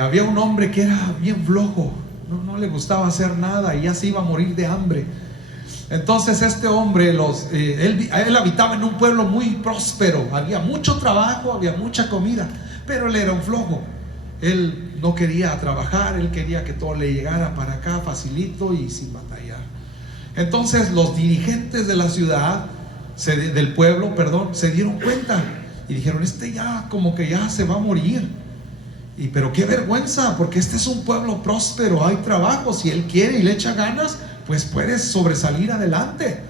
había un hombre que era bien flojo, no le gustaba hacer nada y ya se iba a morir de hambre. Entonces este hombre, él habitaba en un pueblo muy próspero, había mucho trabajo, había mucha comida, pero él era un flojo. Él no quería trabajar, él quería que todo le llegara para acá facilito y sin batallar. Entonces los dirigentes de la ciudad, del pueblo, se dieron cuenta y dijeron, ya como que ya se va a morir. Pero qué vergüenza, porque este es un pueblo próspero, hay trabajo, si él quiere y le echa ganas, pues puedes sobresalir adelante.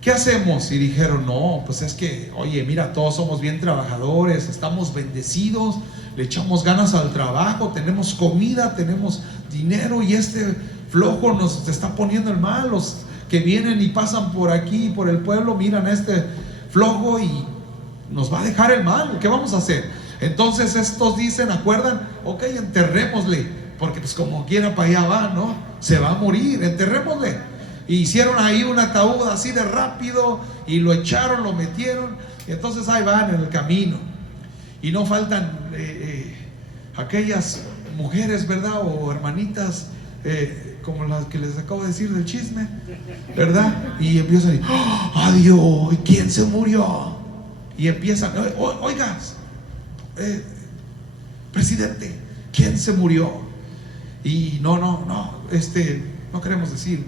¿Qué hacemos? Y dijeron, no, pues es que, oye, mira, todos somos bien trabajadores, estamos bendecidos, le echamos ganas al trabajo, tenemos comida, tenemos dinero, y este flojo nos está poniendo el mal. Los que vienen y pasan por aquí, por el pueblo, miran a este flojo y nos va a dejar el mal. ¿Qué vamos a hacer? Entonces estos dicen, ¿acuerdan? Ok, enterrémosle, porque pues como quiera para allá va, ¿no? Se va a morir, enterrémosle. Y hicieron ahí un ataúd así de rápido y lo echaron, lo metieron, y entonces ahí van en el camino. Y no faltan aquellas mujeres, ¿verdad? O hermanitas como las que les acabo de decir del chisme, ¿verdad? Y empiezan a decir, adiós, ¿quién se murió? Y empiezan, oiga, presidente, ¿quién se murió? Y no queremos decir,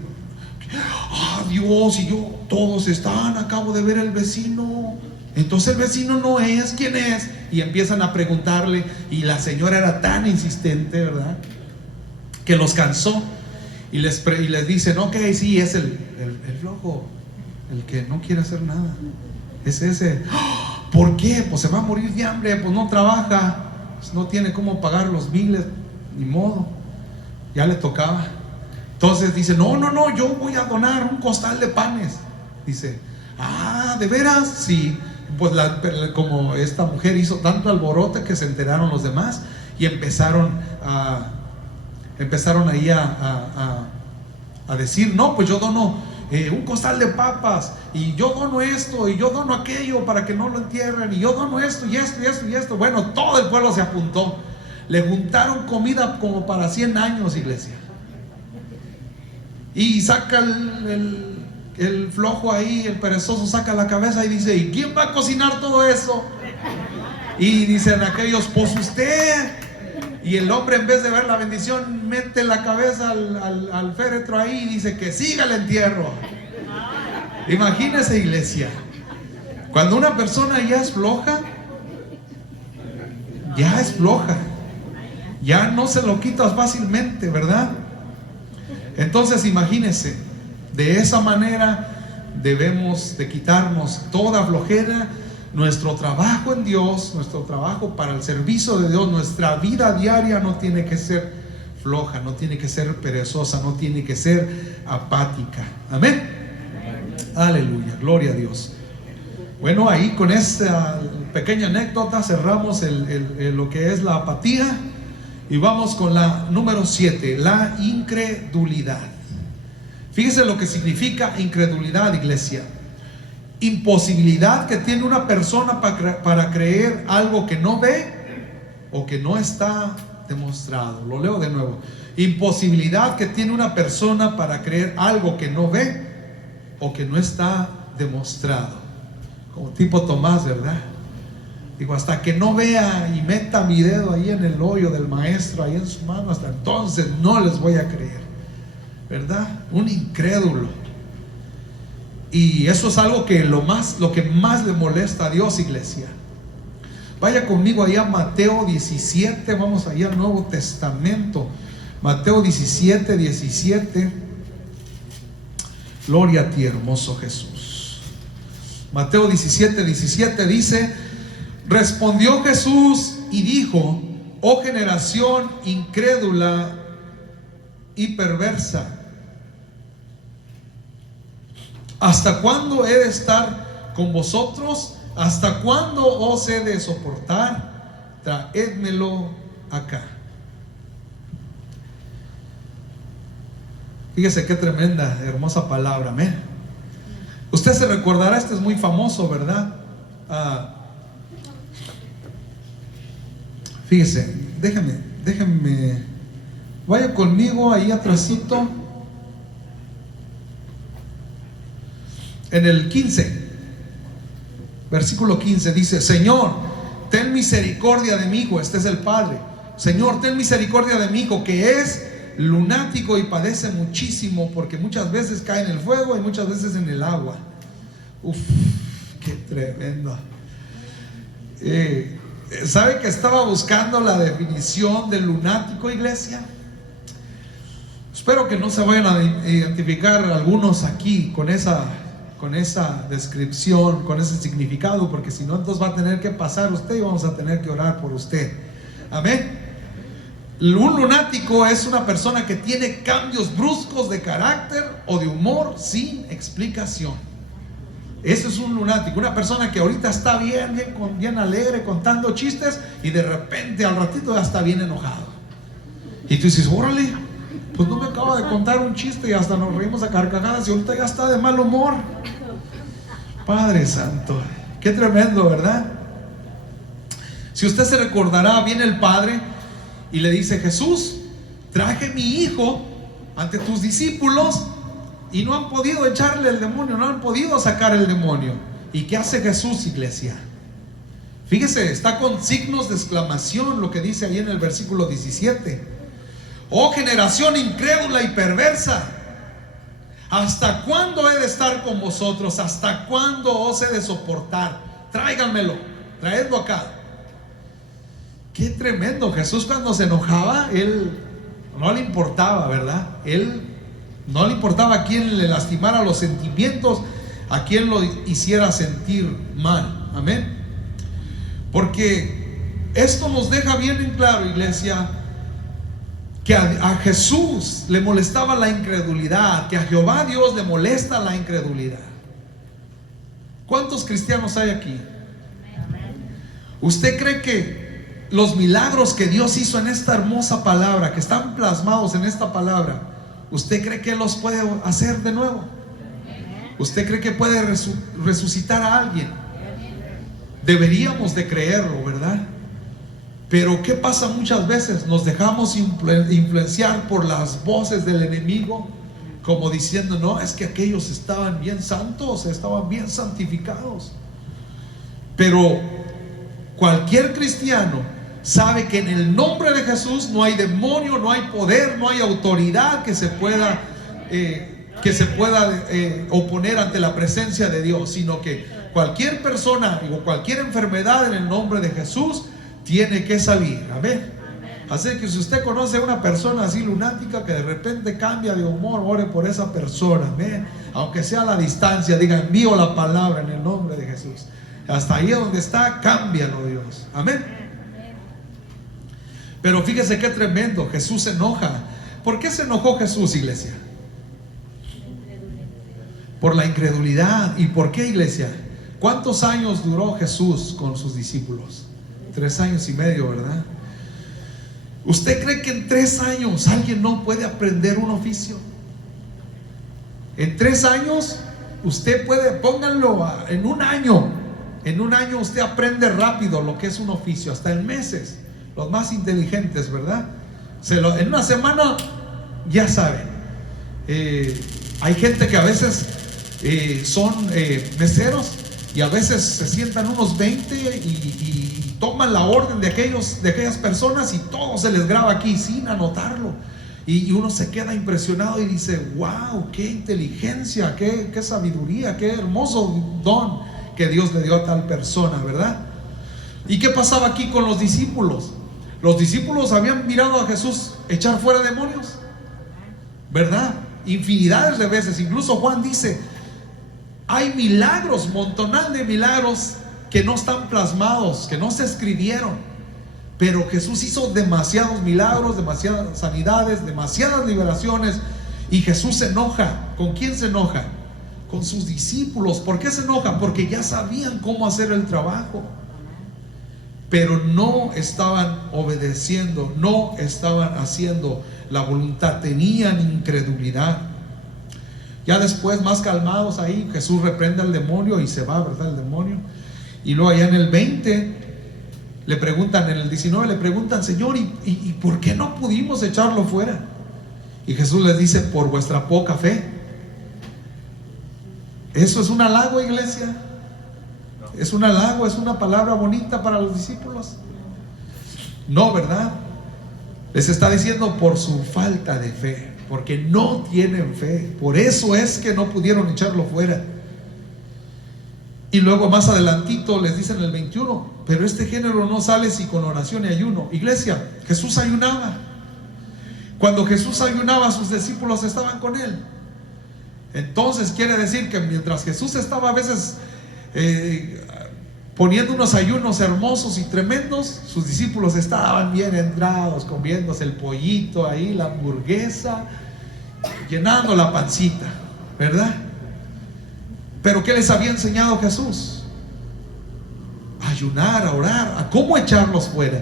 Dios, y yo, todos están, acabo de ver el vecino. Entonces el vecino no es, ¿quién es? Y empiezan a preguntarle, y la señora era tan insistente, ¿verdad?, que los cansó y les dicen, ok, sí, es el flojo, el que no quiere hacer nada, es ese. ¿Por qué? Pues se va a morir de hambre, pues no trabaja, pues no tiene cómo pagar los biles, ni modo, ya le tocaba. Entonces dice, no, yo voy a donar un costal de panes. Dice, ¿de veras? Sí. Pues como esta mujer hizo tanto alborote que se enteraron los demás y empezaron ahí a decir, no, pues yo dono un costal de papas, y yo dono esto, y yo dono aquello para que no lo entierren, y yo dono esto, y esto, y esto, y esto. Bueno, todo el pueblo se apuntó. Le juntaron comida como para 100 años, iglesia. Y saca el flojo ahí, el perezoso, saca la cabeza y dice, ¿y quién va a cocinar todo eso? Y dicen aquellos, pues usted. Y el hombre, en vez de ver la bendición, mete la cabeza al féretro ahí y dice que siga el entierro. Imagínese, iglesia, cuando una persona ya es floja, ya no se lo quitas fácilmente, ¿verdad? Entonces imagínese, de esa manera debemos de quitarnos toda flojera. Nuestro trabajo en Dios, nuestro trabajo para el servicio de Dios, nuestra vida diaria no tiene que ser floja, no tiene que ser perezosa, no tiene que ser apática. Amén. Aleluya, gloria a Dios. Bueno, ahí con esta pequeña anécdota cerramos lo que es la apatía, y vamos con la número 7, la incredulidad. Fíjese lo que significa incredulidad, iglesia. Imposibilidad que tiene una persona para creer algo que no ve o que no está demostrado. Lo leo de nuevo. Imposibilidad que tiene una persona para creer algo que no ve o que no está demostrado. Como tipo Tomás, ¿verdad? Digo, hasta que no vea y meta mi dedo ahí en el hoyo del maestro, ahí en su mano, hasta entonces no les voy a creer, ¿verdad? Un incrédulo. Y eso es algo que lo que más le molesta a Dios, iglesia. Vaya conmigo allá a Mateo 17, vamos allá al Nuevo Testamento. Mateo 17, 17. Gloria a ti, hermoso Jesús. Mateo 17, 17 dice: respondió Jesús y dijo: oh generación incrédula y perversa, ¿hasta cuándo he de estar con vosotros? ¿Hasta cuándo os he de soportar? Traédmelo acá. Fíjese qué tremenda, hermosa palabra, amén. Usted se recordará, este es muy famoso, ¿verdad? Fíjese, déjenme, vaya conmigo ahí atrásito. En el 15, versículo 15 dice: Señor, ten misericordia de mi hijo. Este es el padre. Señor, ten misericordia de mi hijo, que es lunático y padece muchísimo, porque muchas veces cae en el fuego y muchas veces en el agua. Uf, qué tremendo. ¿Sabe que estaba buscando la definición de lunático, iglesia? Espero que no se vayan a identificar algunos aquí con esa descripción, con ese significado, porque si no, entonces va a tener que pasar usted y vamos a tener que orar por usted. Amén. Un lunático es una persona que tiene cambios bruscos de carácter o de humor sin explicación. Eso es un lunático, una persona que ahorita está bien alegre, contando chistes, y de repente al ratito ya está bien enojado. Y tú dices: órale, pues no me acaba de contar un chiste y hasta nos reímos a carcajadas y ahorita ya está de mal humor. Padre santo, qué tremendo, ¿verdad? Si usted se recordará, viene el padre y le dice: Jesús, traje mi hijo ante tus discípulos y no han podido echarle el demonio, no han podido sacar el demonio. ¿Y qué hace Jesús, iglesia? Fíjese, está con signos de exclamación lo que dice ahí en el versículo 17. Oh generación incrédula y perversa, ¿hasta cuándo he de estar con vosotros? ¿Hasta cuándo os he de soportar? Tráiganmelo, traedlo acá. Qué tremendo. Jesús, cuando se enojaba, él no le importaba, ¿verdad? Él no le importaba a quién le lastimara los sentimientos, a quién lo hiciera sentir mal. Amén. Porque esto nos deja bien en claro, iglesia, que a Jesús le molestaba la incredulidad, que a Jehová Dios le molesta la incredulidad. ¿Cuántos cristianos hay aquí? ¿Usted cree que los milagros que Dios hizo en esta hermosa palabra, que están plasmados en esta palabra, usted cree que Él los puede hacer de nuevo? ¿Usted cree que puede resucitar a alguien? Deberíamos de creerlo, ¿verdad? Pero ¿qué pasa muchas veces? Nos dejamos influenciar por las voces del enemigo, como diciendo, no, es que aquellos estaban bien santos, estaban bien santificados. Pero cualquier cristiano sabe que en el nombre de Jesús no hay demonio, no hay poder, no hay autoridad que se pueda oponer ante la presencia de Dios, sino que cualquier persona o cualquier enfermedad en el nombre de Jesús tiene que salir. Amén. Así que si usted conoce a una persona así lunática que de repente cambia de humor, ore por esa persona. Amén. Aunque sea a la distancia, diga, envío la palabra en el nombre de Jesús. Hasta ahí donde está, cámbialo, Dios. Amén. Pero fíjese qué tremendo. Jesús se enoja. ¿Por qué se enojó Jesús, iglesia? Por la incredulidad. ¿Y por qué, iglesia? ¿Cuántos años duró Jesús con sus discípulos? 3 años y medio, ¿verdad? ¿Usted cree que en 3 años alguien no puede aprender un oficio? En 3 años usted puede, pónganlo en un año. En un año usted aprende rápido lo que es un oficio, hasta en meses. Los más inteligentes, ¿verdad? En una semana ya saben. Hay gente que a veces son meseros y a veces se sientan unos 20 y toman la orden de aquellas personas y todo se les graba aquí sin anotarlo. Y uno se queda impresionado y dice, wow, qué inteligencia, qué sabiduría, qué hermoso don que Dios le dio a tal persona, ¿verdad? ¿Y qué pasaba aquí con los discípulos? Los discípulos habían mirado a Jesús echar fuera demonios, ¿verdad? Infinidades de veces. Incluso Juan dice, hay milagros, montonal de milagros que no están plasmados, que no se escribieron. Pero Jesús hizo demasiados milagros, demasiadas sanidades, demasiadas liberaciones. Y Jesús se enoja. ¿Con quién se enoja? Con sus discípulos. ¿Por qué se enoja? Porque ya sabían cómo hacer el trabajo, pero no estaban obedeciendo, no estaban haciendo la voluntad, tenían incredulidad. Ya después, más calmados ahí, Jesús reprende al demonio y se va, ¿verdad? El demonio. Y luego allá en el 20 le preguntan, en el 19 le preguntan, Señor, ¿y por qué no pudimos echarlo fuera? Y Jesús les dice, por vuestra poca fe. ¿Eso es un halago, iglesia? ¿Es un halago? ¿Es una palabra bonita para los discípulos? No, ¿verdad? Les está diciendo por su falta de fe, porque no tienen fe. Por eso es que no pudieron echarlo fuera. Y luego más adelantito les dicen en el 21, pero este género no sale si con oración y ayuno. Iglesia, Jesús ayunaba. Cuando Jesús ayunaba, sus discípulos estaban con él. Entonces quiere decir que mientras Jesús estaba a veces poniendo unos ayunos hermosos y tremendos, sus discípulos estaban bien entrados, comiéndose el pollito ahí, la hamburguesa, llenando la pancita, ¿verdad? Pero ¿qué les había enseñado Jesús? A ayunar, a orar, a cómo echarlos fuera.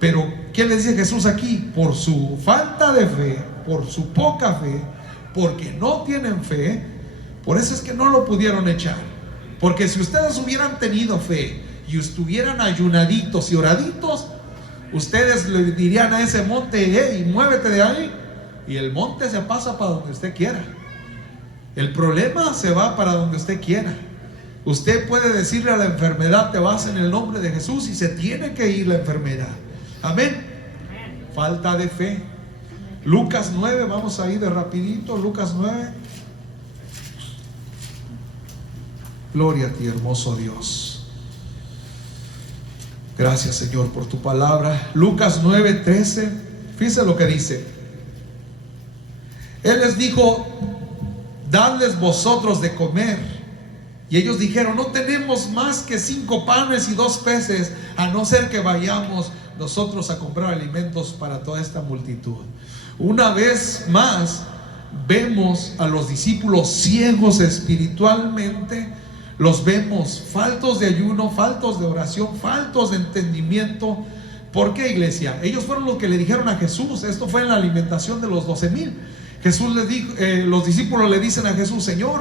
Pero ¿qué les dice Jesús aquí? Por su falta de fe, por su poca fe, porque no tienen fe, por eso es que no lo pudieron echar. Porque si ustedes hubieran tenido fe y estuvieran ayunaditos y oraditos, ustedes le dirían a ese monte, hey, muévete de ahí, y el monte se pasa para donde usted quiera. El problema se va para donde usted quiera. Usted puede decirle a la enfermedad: te vas en el nombre de Jesús, y se tiene que ir la enfermedad. Amén. Falta de fe. Lucas 9, vamos a ir de rapidito. Lucas 9. Gloria a ti, hermoso Dios. Gracias, Señor, por tu palabra. Lucas 9:13. Fíjense lo que dice. Él les dijo: dadles vosotros de comer. Y ellos dijeron: no tenemos más que 5 panes y 2 peces, a no ser que vayamos nosotros a comprar alimentos para toda esta multitud. Una vez más vemos a los discípulos ciegos espiritualmente. Los vemos faltos de ayuno, faltos de oración, faltos de entendimiento. ¿Por qué, iglesia? Ellos fueron los que le dijeron a Jesús. Esto fue en la alimentación de los 12,000. Jesús les dijo, los discípulos le dicen a Jesús: Señor,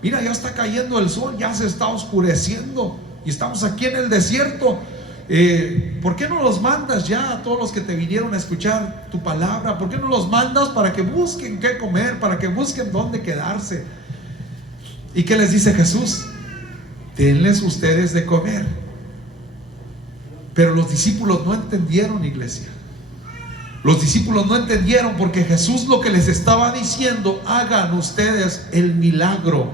mira, ya está cayendo el sol, ya se está oscureciendo y estamos aquí en el desierto. ¿Por qué no los mandas ya a todos los que te vinieron a escuchar tu palabra? ¿Por qué no los mandas para que busquen qué comer, para que busquen dónde quedarse? ¿Y qué les dice Jesús? Denles ustedes de comer. Pero los discípulos no entendieron, iglesia. Los discípulos no entendieron, porque Jesús lo que les estaba diciendo: hagan ustedes el milagro.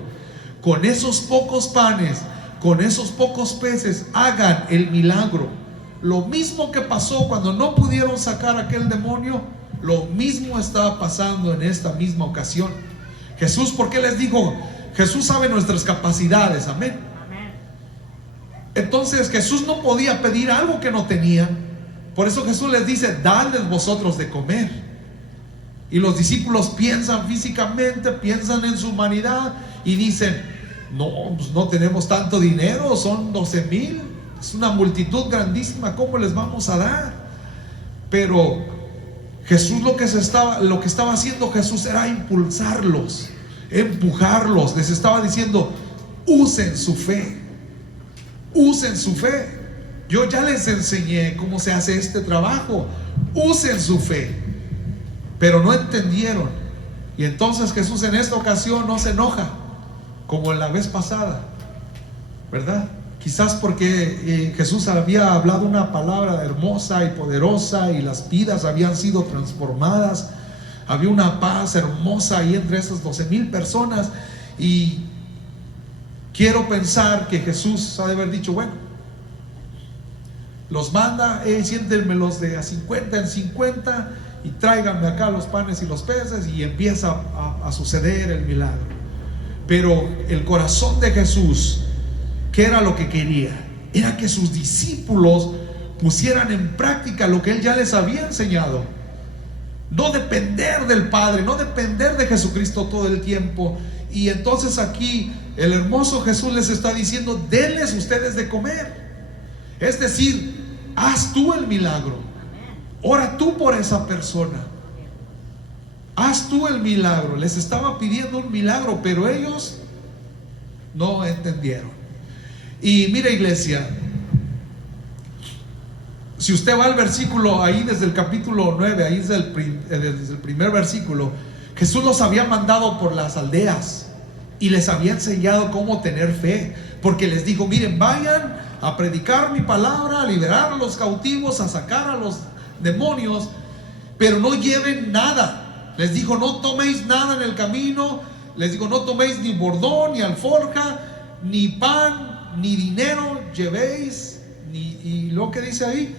Con esos pocos panes, con esos pocos peces, hagan el milagro. Lo mismo que pasó cuando no pudieron sacar a aquel demonio, lo mismo estaba pasando en esta misma ocasión. Jesús, ¿por qué les dijo? Jesús sabe nuestras capacidades, amén. Entonces Jesús no podía pedir algo que no tenía. Por eso Jesús les dice: dadles vosotros de comer. Y los discípulos piensan físicamente, piensan en su humanidad y dicen: no, pues no tenemos tanto dinero, son 12,000, es una multitud grandísima, ¿cómo les vamos a dar? Pero Jesús lo que estaba haciendo Jesús era impulsarlos, empujarlos. Les estaba diciendo: usen su fe, usen su fe. Yo ya les enseñé cómo se hace este trabajo. Usen su fe. Pero no entendieron. Y entonces Jesús en esta ocasión no se enoja como en la vez pasada, ¿verdad? Quizás porque Jesús había hablado una palabra hermosa y poderosa, y las vidas habían sido transformadas. Había una paz hermosa ahí entre esas 12,000 personas. Y quiero pensar que Jesús ha de haber dicho: bueno, los manda, siéntenmelos de a 50 en 50 y tráiganme acá los panes y los peces, y empieza a suceder el milagro. Pero el corazón de Jesús, ¿qué era lo que quería? Era que sus discípulos pusieran en práctica lo que Él ya les había enseñado. No depender del Padre, no depender de Jesucristo todo el tiempo. Y entonces aquí el hermoso Jesús les está diciendo: denles ustedes de comer. Es decir, haz tú el milagro. Ora tú por esa persona. Haz tú el milagro. Les estaba pidiendo un milagro, pero ellos no entendieron. Y mira, iglesia, si usted va al versículo ahí desde el capítulo 9, ahí desde el primer versículo, Jesús los había mandado por las aldeas y les había enseñado cómo tener fe, porque les dijo: miren, vayan a predicar mi palabra, a liberar a los cautivos, a sacar a los demonios, pero no lleven nada. Les dijo: no toméis nada en el camino. Les dijo: no toméis ni bordón, ni alforja, ni pan, ni dinero llevéis, y lo que dice ahí,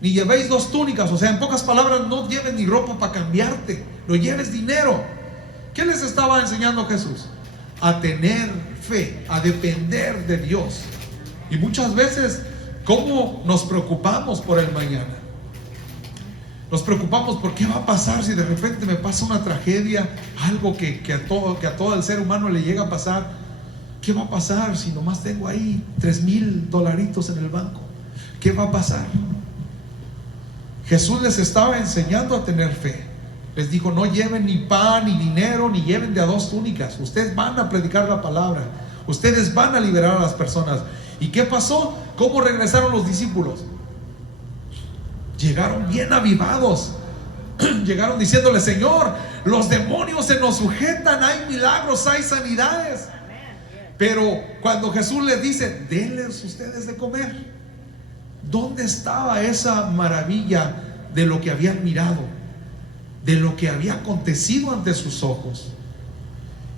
ni llevéis 2 túnicas. O sea, en pocas palabras, no lleves ni ropa para cambiarte, no lleves dinero. ¿Qué les estaba enseñando Jesús? A tener fe, a depender de Dios. Y muchas veces, ¿cómo nos preocupamos por el mañana? Nos preocupamos por qué va a pasar si de repente me pasa una tragedia, algo que a todo el ser humano le llega a pasar. ¿Qué va a pasar si nomás tengo ahí $3,000 en el banco? ¿Qué va a pasar? Jesús les estaba enseñando a tener fe. Les dijo: no lleven ni pan, ni dinero, ni lleven de a 2 túnicas. Ustedes van a predicar la palabra. Ustedes van a liberar a las personas. ¿Y qué pasó? ¿Cómo regresaron los discípulos? Llegaron bien avivados. llegaron diciéndole: Señor, los demonios se nos sujetan, hay milagros, hay sanidades. Pero cuando Jesús les dice: denles ustedes de comer, ¿dónde estaba esa maravilla de lo que habían mirado, de lo que había acontecido ante sus ojos?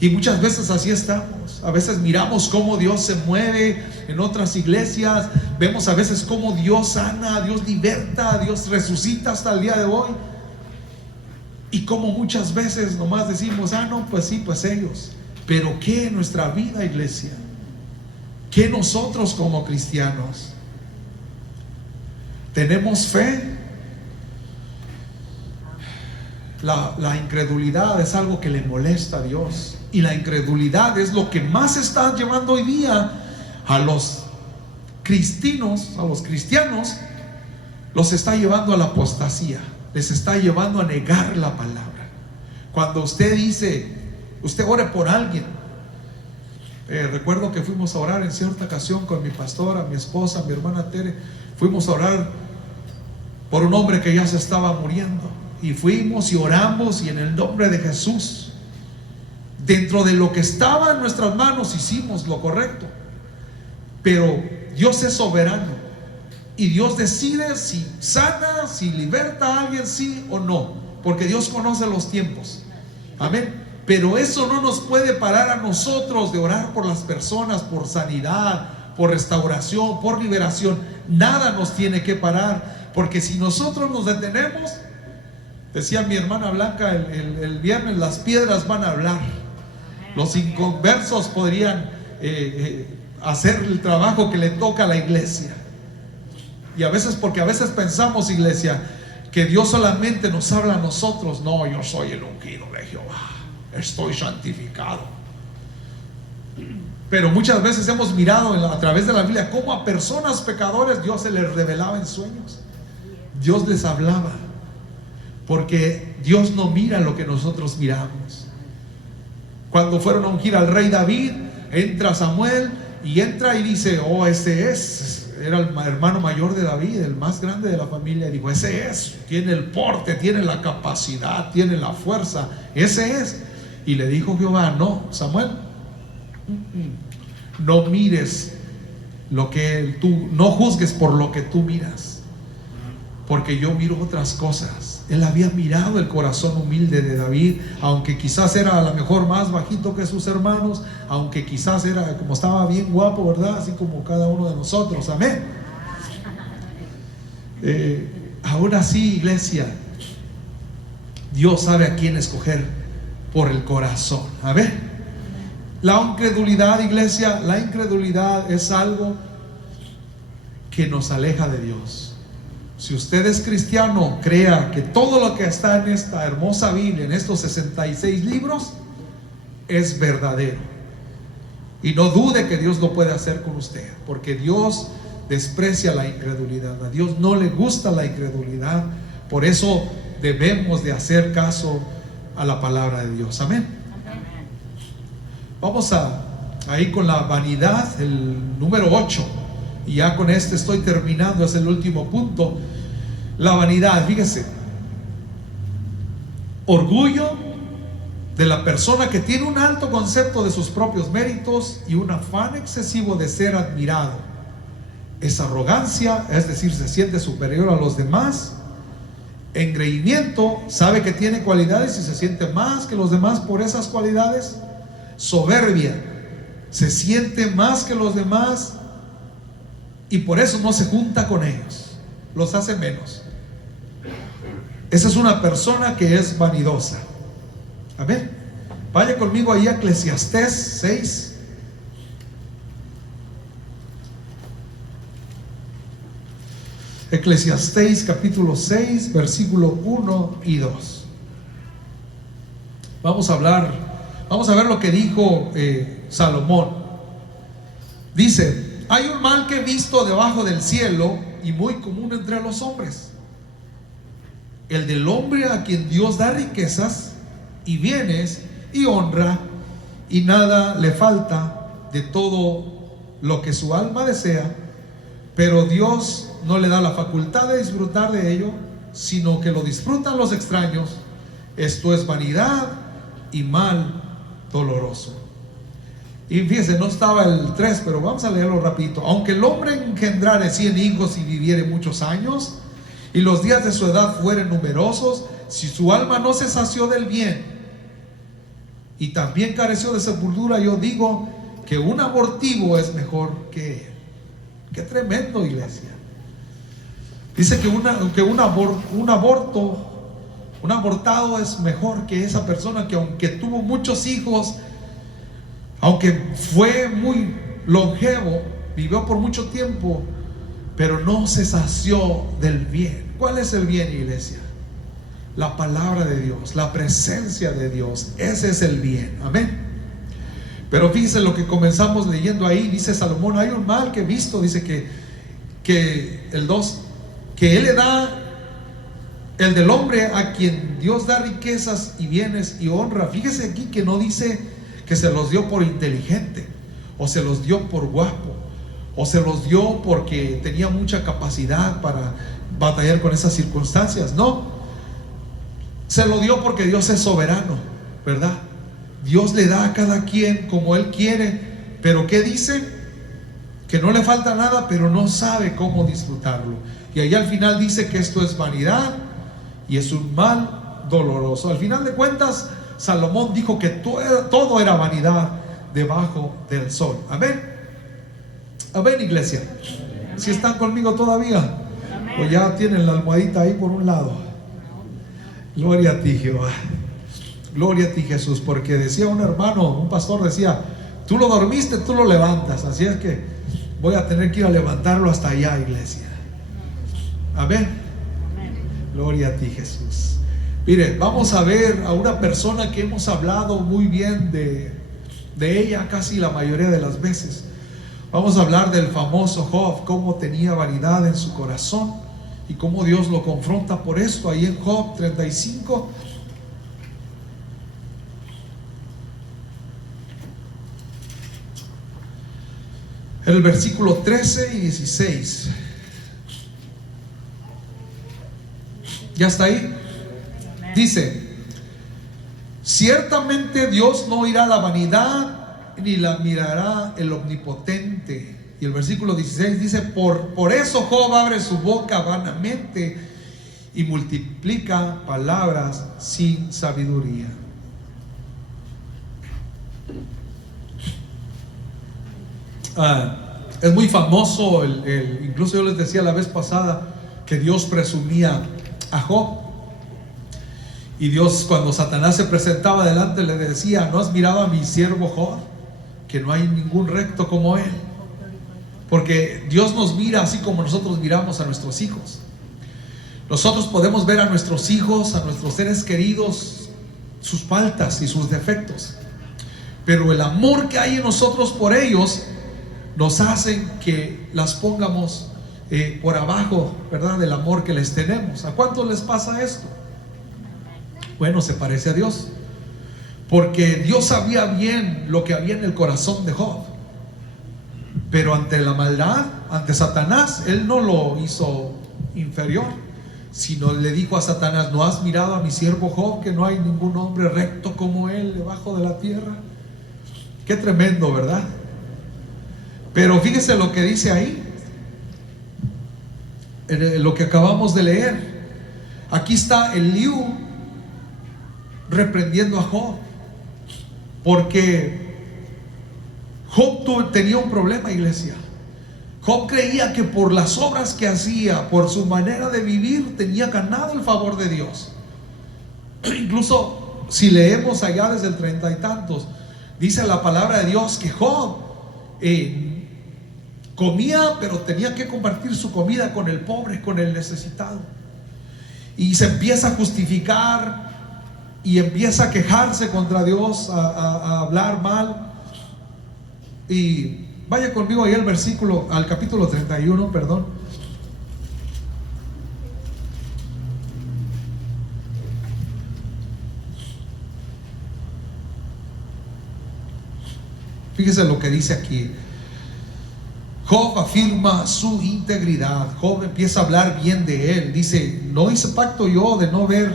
Y muchas veces así estamos. A veces miramos cómo Dios se mueve en otras iglesias, vemos a veces cómo Dios sana, Dios liberta, Dios resucita hasta el día de hoy, y como muchas veces nomás decimos: ah, no, pues sí, pues ellos. Pero ¿qué en nuestra vida, iglesia? ¿Qué nosotros como cristianos? ¿Tenemos fe? La incredulidad es algo que le molesta a Dios, y la incredulidad es lo que más está llevando hoy día a los cristianos, los está llevando a la apostasía, les está llevando a negar la palabra. Cuando usted dice, usted ore por alguien. Recuerdo que fuimos a orar en cierta ocasión con mi pastora, mi esposa, mi hermana Tere. Fuimos a orar por un hombre que ya se estaba muriendo, y fuimos y oramos, y en el nombre de Jesús, dentro de lo que estaba en nuestras manos, hicimos lo correcto. Pero Dios es soberano, y Dios decide si sana, si liberta a alguien, sí o no, porque Dios conoce los tiempos. Amén. Pero eso no nos puede parar a nosotros de orar por las personas, por sanidad, por restauración, por liberación. Nada nos tiene que parar, porque si nosotros nos detenemos, decía mi hermana Blanca el viernes, las piedras van a hablar. Los inconversos podrían hacer el trabajo que le toca a la iglesia. Y porque a veces pensamos, iglesia, que Dios solamente nos habla a nosotros. No, yo soy el ungido de Jehová, estoy santificado. Pero muchas veces hemos mirado a través de la Biblia cómo a personas pecadores Dios se les revelaba en sueños. Dios les hablaba, porque Dios no mira lo que nosotros miramos. Cuando fueron a ungir al rey David, entra Samuel y entra y dice: oh, era el hermano mayor de David, el más grande de la familia. Y dijo: ese es, tiene el porte, tiene la capacidad, tiene la fuerza, ese es. Y le dijo Jehová: no, Samuel, no mires lo que tú, no juzgues por lo que tú miras, porque yo miro otras cosas. Él había mirado el corazón humilde de David, aunque quizás era a lo mejor más bajito que sus hermanos, aunque quizás era, como estaba bien guapo, ¿verdad? Así como cada uno de nosotros, amén. Aún así, iglesia, Dios sabe a quién escoger por el corazón, amén. La incredulidad, iglesia, la incredulidad es algo que nos aleja de Dios. Si usted es cristiano, crea que todo lo que está en esta hermosa Biblia, en estos 66 libros, es verdadero. Y no dude que Dios lo puede hacer con usted, porque Dios desprecia la incredulidad. A Dios no le gusta la incredulidad. Por eso debemos de hacer caso a la palabra de Dios. Amén. Vamos a ir con la vanidad, el número 8. Y ya con este estoy terminando, es el último punto. La vanidad, fíjese, orgullo de la persona que tiene un alto concepto de sus propios méritos y un afán excesivo de ser admirado. Es arrogancia, es decir, se siente superior a los demás. Engreimiento, sabe que tiene cualidades y se siente más que los demás por esas cualidades. Soberbia, se siente más que los demás y por eso no se junta con ellos, los hace menos. Esa es una persona que es vanidosa. Amén. Vaya conmigo ahí a Eclesiastés 6. Eclesiastés capítulo 6, versículo 1 y 2. Vamos a ver lo que dijo Salomón. Dice: hay un mal que he visto debajo del cielo y muy común entre los hombres, el del hombre a quien Dios da riquezas y bienes y honra, y nada le falta de todo lo que su alma desea, pero Dios no le da la facultad de disfrutar de ello, sino que lo disfrutan los extraños, esto es vanidad y mal doloroso. Y fíjense, no estaba el 3, pero vamos a leerlo rapidito. Aunque el hombre engendrare 100 hijos y viviere muchos años, y los días de su edad fueren numerosos, si su alma no se sació del bien y también careció de sepultura, yo digo que un abortivo es mejor que él. Qué tremendo, iglesia. Dice que un abortado es mejor que esa persona que, aunque tuvo muchos hijos, aunque fue muy longevo, vivió por mucho tiempo, pero no se sació del bien. ¿Cuál es el bien, iglesia? La palabra de Dios, la presencia de Dios. Ese es el bien. Amén. Pero fíjense lo que comenzamos leyendo ahí. Dice Salomón: hay un mal que he visto. Dice que el 2, que él le da, el del hombre a quien Dios da riquezas y bienes y honra. Fíjese aquí que no dice que se los dio por inteligente, o se los dio por guapo, o se los dio porque tenía mucha capacidad para batallar con esas circunstancias. No, se lo dio porque Dios es soberano, ¿verdad? Dios le da a cada quien como Él quiere. Pero ¿qué dice? Que no le falta nada, pero no sabe cómo disfrutarlo. Y ahí al final dice que esto es vanidad y es un mal doloroso. Al final de cuentas, Salomón dijo que todo era vanidad debajo del sol. Amén. Amén, iglesia. Si están conmigo todavía, o ya tienen la almohadita ahí por un lado. Gloria a ti, Jehová. Gloria a ti, Jesús. Porque decía un hermano, un pastor decía: tú lo dormiste, tú lo levantas. Así es que voy a tener que ir a levantarlo hasta allá, iglesia. Amén. Gloria a ti, Jesús. Mire, vamos a ver a una persona que hemos hablado muy bien de ella casi la mayoría de las veces. Vamos a hablar del famoso Job, cómo tenía vanidad en su corazón y cómo Dios lo confronta por esto. Ahí en Job 35, en el versículo 13 y 16. ¿Ya está ahí? Dice: ciertamente Dios no oirá la vanidad, ni la mirará el omnipotente. Y el versículo 16 dice: por eso Job abre su boca vanamente y multiplica palabras sin sabiduría. Es muy famoso incluso yo les decía la vez pasada que Dios presumía a Job. Y Dios, cuando Satanás se presentaba delante, le decía: ¿no has mirado a mi siervo Job? Que no hay ningún recto como él. Porque Dios nos mira así como nosotros miramos a nuestros hijos. Nosotros podemos ver a nuestros hijos, a nuestros seres queridos, sus faltas y sus defectos, pero el amor que hay en nosotros por ellos nos hacen que las pongamos por abajo, ¿verdad?, del amor que les tenemos. ¿A cuántos les pasa esto? Bueno, se parece a Dios, porque Dios sabía bien lo que había en el corazón de Job, pero ante la maldad, ante Satanás, Él no lo hizo inferior, sino le dijo a Satanás: ¿no has mirado a mi siervo Job, que no hay ningún hombre recto como él debajo de la tierra? Qué tremendo, ¿verdad? Pero fíjese lo que dice ahí, lo que acabamos de leer. Aquí está Eliú reprendiendo a Job, porque Job tenía un problema, iglesia. Job creía que por las obras que hacía, por su manera de vivir, tenía ganado el favor de Dios. Incluso si leemos allá desde el 30 y tantos, dice la palabra de Dios que Job comía, pero tenía que compartir su comida con el pobre, con el necesitado. Y se empieza a justificar y empieza a quejarse contra Dios, a hablar mal. Y vaya conmigo ahí al capítulo 31, perdón. Fíjese lo que dice aquí. Job afirma su integridad. Job empieza a hablar bien de él. Dice: no hice pacto yo de no ver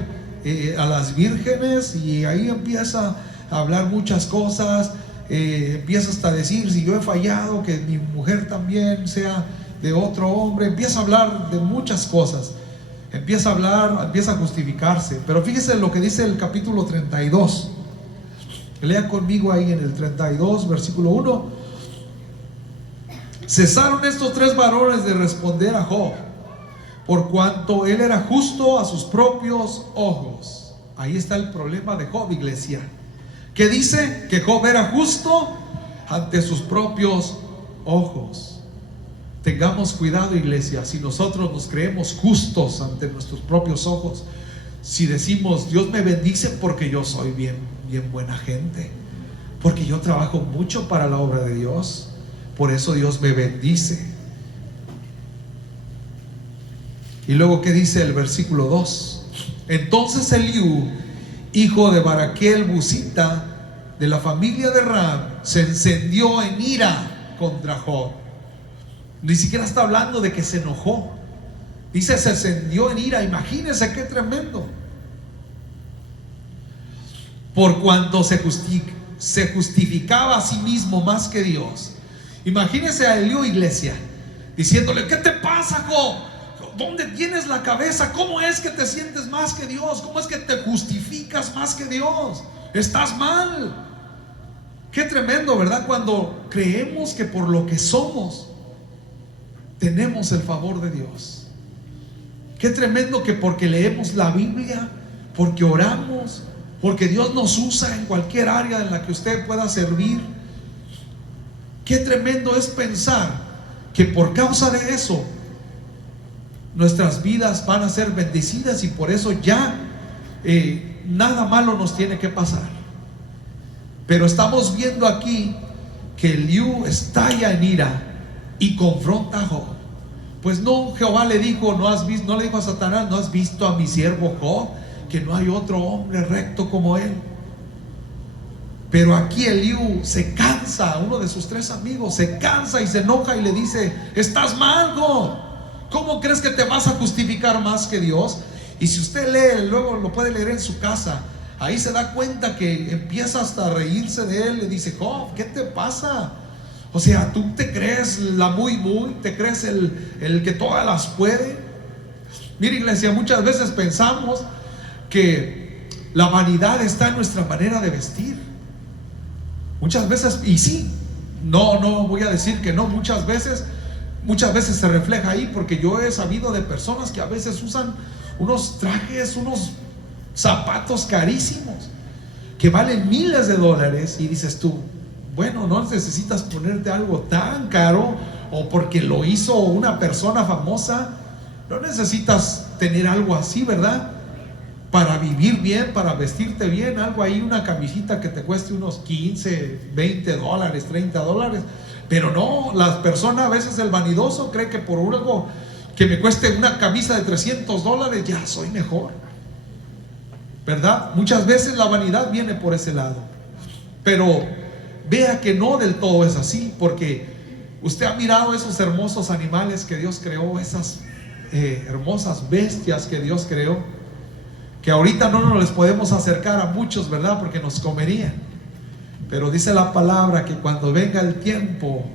a las vírgenes. Y ahí empieza a hablar muchas cosas. Empieza hasta a decir: si yo he fallado, que mi mujer también sea de otro hombre. Empieza a hablar de muchas cosas. Empieza a hablar, empieza a justificarse. Pero fíjese lo que dice el capítulo 32. Lea conmigo ahí en el 32, versículo 1. Cesaron estos tres varones de responder a Job, por cuanto él era justo a sus propios ojos. Ahí está el problema de Job, iglesia. Que dice que Job era justo ante sus propios ojos. Tengamos cuidado, iglesia, si nosotros nos creemos justos ante nuestros propios ojos. Si decimos: Dios me bendice porque yo soy bien buena gente, porque yo trabajo mucho para la obra de Dios, por eso Dios me bendice. Y luego, ¿qué dice el versículo 2? Entonces Eliú, hijo de Baraquel Busita, de la familia de Ram, se encendió en ira contra Job. Ni siquiera está hablando de que se enojó. Dice: se encendió en ira. Imagínense qué tremendo. Por cuanto se justificaba a sí mismo más que Dios. Imagínense a Eliú, iglesia, diciéndole: ¿qué te pasa, Job? ¿Dónde tienes la cabeza? ¿Cómo es que te sientes más que Dios? ¿Cómo es que te justificas más que Dios? Estás mal. Qué tremendo, ¿verdad? Cuando creemos que por lo que somos tenemos el favor de Dios. Qué tremendo que porque leemos la Biblia, porque oramos, porque Dios nos usa en cualquier área en la que usted pueda servir. Qué tremendo es pensar que por causa de eso nuestras vidas van a ser bendecidas, y por eso ya nada malo nos tiene que pasar. Pero estamos viendo aquí que Eliú estalla en ira y confronta a Job. Pues no, Jehová le dijo, no le dijo a Satanás: ¿no has visto a mi siervo Job? Que no hay otro hombre recto como él. Pero aquí Eliú se cansa, uno de sus tres amigos se cansa y se enoja y le dice: estás mal, Job. ¿Cómo crees que te vas a justificar más que Dios? Y si usted lee, luego lo puede leer en su casa, ahí se da cuenta que empieza hasta a reírse de él. Le dice: Job, ¿qué te pasa? O sea, tú te crees la muy, te crees el que todas las puede. Mira, iglesia, muchas veces pensamos que la vanidad está en nuestra manera de vestir. Muchas veces, y sí, no voy a decir que no, muchas veces se refleja ahí, porque yo he sabido de personas que a veces usan unos trajes, unos zapatos carísimos que valen miles de dólares, y dices tú: bueno, no necesitas ponerte algo tan caro, o porque lo hizo una persona famosa, no necesitas tener algo así, ¿verdad? Para vivir bien, para vestirte bien, algo ahí, una camisita que te cueste unos 15, 20 dólares, 30 dólares. Pero no, la persona, a veces el vanidoso, cree que por algo que me cueste una camisa de 300 dólares, ya soy mejor, ¿verdad? Muchas veces la vanidad viene por ese lado. Pero vea que no del todo es así, porque usted ha mirado esos hermosos animales que Dios creó, esas hermosas bestias que Dios creó, que ahorita no nos les podemos acercar a muchos, ¿verdad? Porque nos comerían. Pero dice la palabra que cuando venga el tiempo,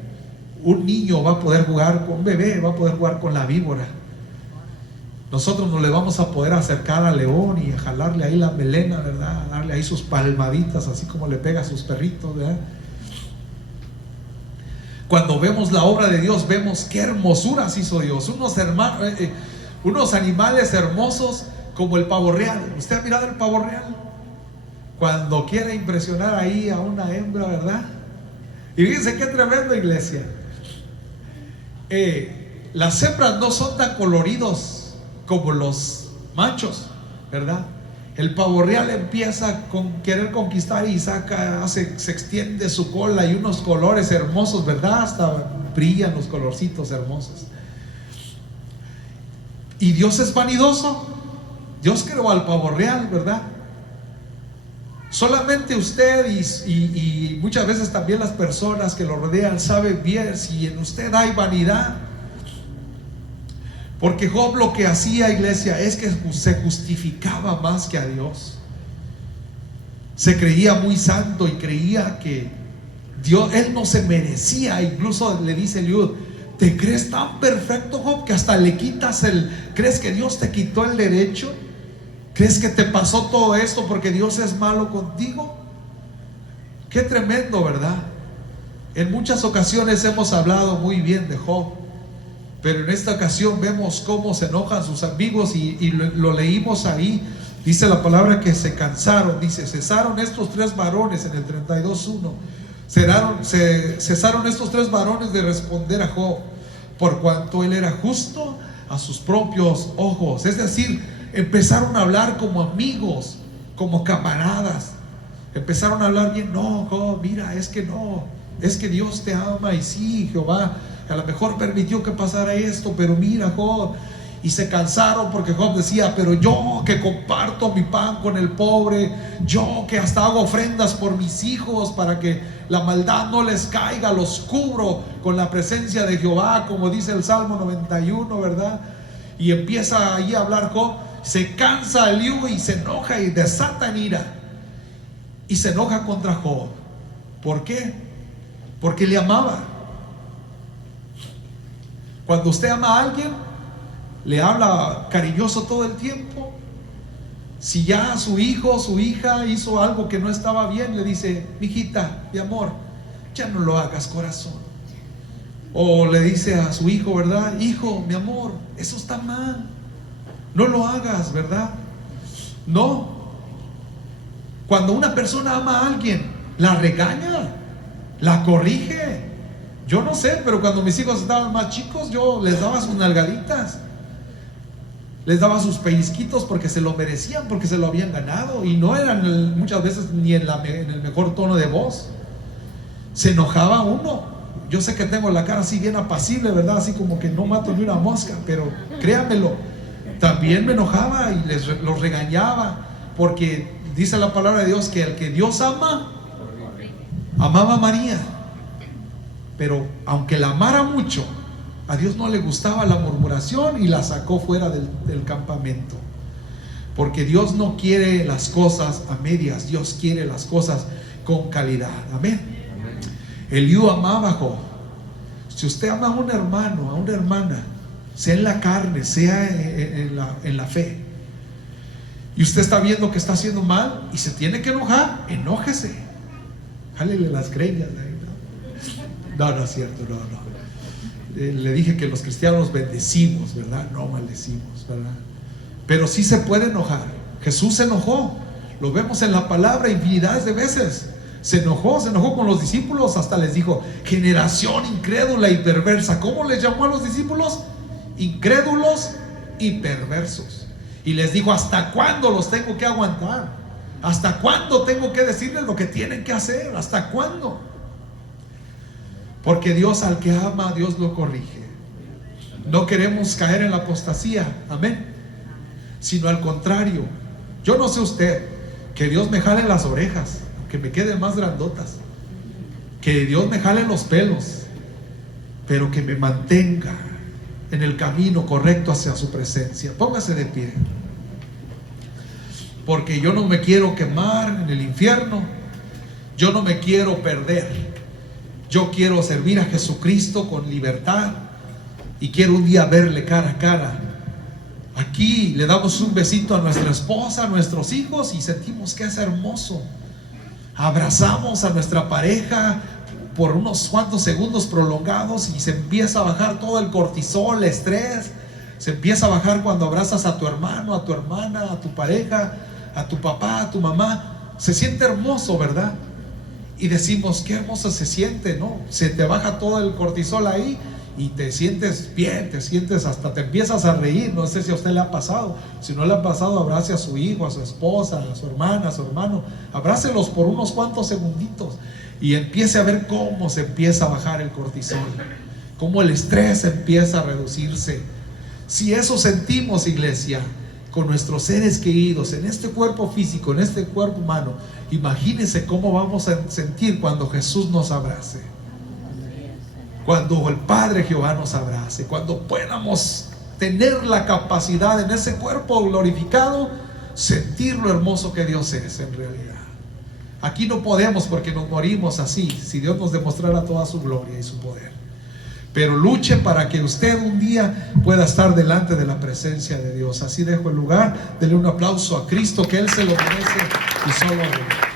un niño va a poder jugar con un bebé, va a poder jugar con la víbora. Nosotros no le vamos a poder acercar al león y a jalarle ahí la melena, ¿verdad? A darle ahí sus palmaditas, así como le pega a sus perritos, ¿verdad? Cuando vemos la obra de Dios, vemos qué hermosuras hizo Dios. Unos animales hermosos como el pavo real. ¿Usted ha mirado el pavo real? Cuando quiere impresionar ahí a una hembra, ¿verdad? Y fíjense qué tremendo, iglesia. Las hembras no son tan coloridos como los machos, ¿verdad? El pavo real empieza a querer conquistar y se extiende su cola y unos colores hermosos, ¿verdad? Hasta brillan los colorcitos hermosos. Y Dios es vanidoso. Dios creó al pavo real, ¿verdad? Solamente usted y muchas veces también las personas que lo rodean saben bien si en usted hay vanidad. Porque Job lo que hacía, iglesia, es que se justificaba más que a Dios. Se creía muy santo y creía que Dios, él no se merecía. Incluso le dice Eliud: ¿te crees tan perfecto, Job, que hasta le quitas crees que Dios te quitó el derecho? ¿Crees que te pasó todo esto porque Dios es malo contigo? Qué tremendo, ¿verdad? En muchas ocasiones hemos hablado muy bien de Job, pero en esta ocasión vemos cómo se enojan sus amigos y lo leímos ahí. Dice la palabra que se cansaron. Dice: cesaron estos tres varones, en el 32:1. Cesaron estos tres varones de responder a Job, por cuanto él era justo a sus propios ojos. Es decir, empezaron a hablar como amigos, como camaradas. Empezaron a hablar bien. No, Job, mira, es que no, es que Dios te ama. Y sí, Jehová a lo mejor permitió que pasara esto, pero mira, Job. Y se cansaron porque Job decía: pero yo que comparto mi pan con el pobre, yo que hasta hago ofrendas por mis hijos para que la maldad no les caiga, los cubro con la presencia de Jehová, como dice el Salmo 91, ¿verdad? Y empieza ahí a hablar Job. Se cansa Eliú y se enoja y desata en ira y se enoja contra Job. ¿Por qué? Porque le amaba. Cuando usted ama a alguien, le habla cariñoso todo el tiempo. Si ya su hijo, su hija hizo algo que no estaba bien, le dice: mijita, mi amor, ya no lo hagas, corazón. O le dice a su hijo, ¿verdad? Hijo, mi amor, eso está mal, no lo hagas, ¿verdad? No. Cuando una persona ama a alguien, la regaña, la corrige. Yo no sé, pero cuando mis hijos estaban más chicos, yo les daba sus nalgaditas, les daba sus pellizquitos, porque se lo merecían, porque se lo habían ganado. Y no eran muchas veces ni en el mejor tono de voz. Se enojaba uno. Yo sé que tengo la cara así bien apacible, ¿verdad? Así como que no mato ni una mosca, pero créanmelo, también me enojaba y los regañaba, porque dice la palabra de Dios que el que Dios ama, amaba a María. Pero aunque la amara mucho, a Dios no le gustaba la murmuración y la sacó fuera del campamento. Porque Dios no quiere las cosas a medias, Dios quiere las cosas con calidad. Amén. Eliú amaba a Job. Si usted ama a un hermano, a una hermana, sea en la carne, sea en la fe, y usted está viendo que está haciendo mal y se tiene que enojar, enójese, jálele las greñas. No, no es cierto, no. Le dije que los cristianos bendecimos, ¿verdad? No maldecimos, ¿verdad? Pero sí se puede enojar. Jesús se enojó, lo vemos en la palabra infinidades de veces. Se enojó con los discípulos, hasta les dijo: generación incrédula y perversa. ¿Cómo les llamó a los discípulos? Incrédulos y perversos. Y les dijo: ¿hasta cuándo los tengo que aguantar? ¿Hasta cuándo tengo que decirles lo que tienen que hacer? ¿Hasta cuándo? Porque Dios, al que ama, Dios lo corrige. No queremos caer en la apostasía, amén, sino al contrario. Yo no sé usted, que Dios me jale las orejas, que me queden más grandotas, que Dios me jale los pelos, pero que me mantenga en el camino correcto hacia su presencia. Póngase de pie, porque yo no me quiero quemar en el infierno. Yo no me quiero perder. Yo quiero servir a Jesucristo con libertad y quiero un día verle cara a cara. Aquí le damos un besito a nuestra esposa, a nuestros hijos, y sentimos que es hermoso. Abrazamos a nuestra pareja por unos cuantos segundos prolongados y se empieza a bajar todo el cortisol, el estrés. Se empieza a bajar cuando abrazas a tu hermano, a tu hermana, a tu pareja, a tu papá, a tu mamá. Se siente hermoso, ¿verdad? Y decimos: qué hermoso se siente, ¿no? Se te baja todo el cortisol ahí y te sientes bien, te sientes, hasta te empiezas a reír. No sé si a usted le ha pasado. Si no le ha pasado, abrace a su hijo, a su esposa, a su hermana, a su hermano. Abrácelos por unos cuantos segunditos y empiece a ver cómo se empieza a bajar el cortisol, cómo el estrés empieza a reducirse. Si eso sentimos, iglesia, con nuestros seres queridos, en este cuerpo físico, en este cuerpo humano. Imagínense cómo vamos a sentir cuando Jesús nos abrace, cuando el Padre Jehová nos abrace, cuando podamos tener la capacidad en ese cuerpo glorificado, sentir lo hermoso que Dios es en realidad. Aquí no podemos porque nos morimos así, si Dios nos demostrara toda su gloria y su poder. Pero luche para que usted un día pueda estar delante de la presencia de Dios. Así dejo el lugar. Dele un aplauso a Cristo, que Él se lo merece y solo a Él.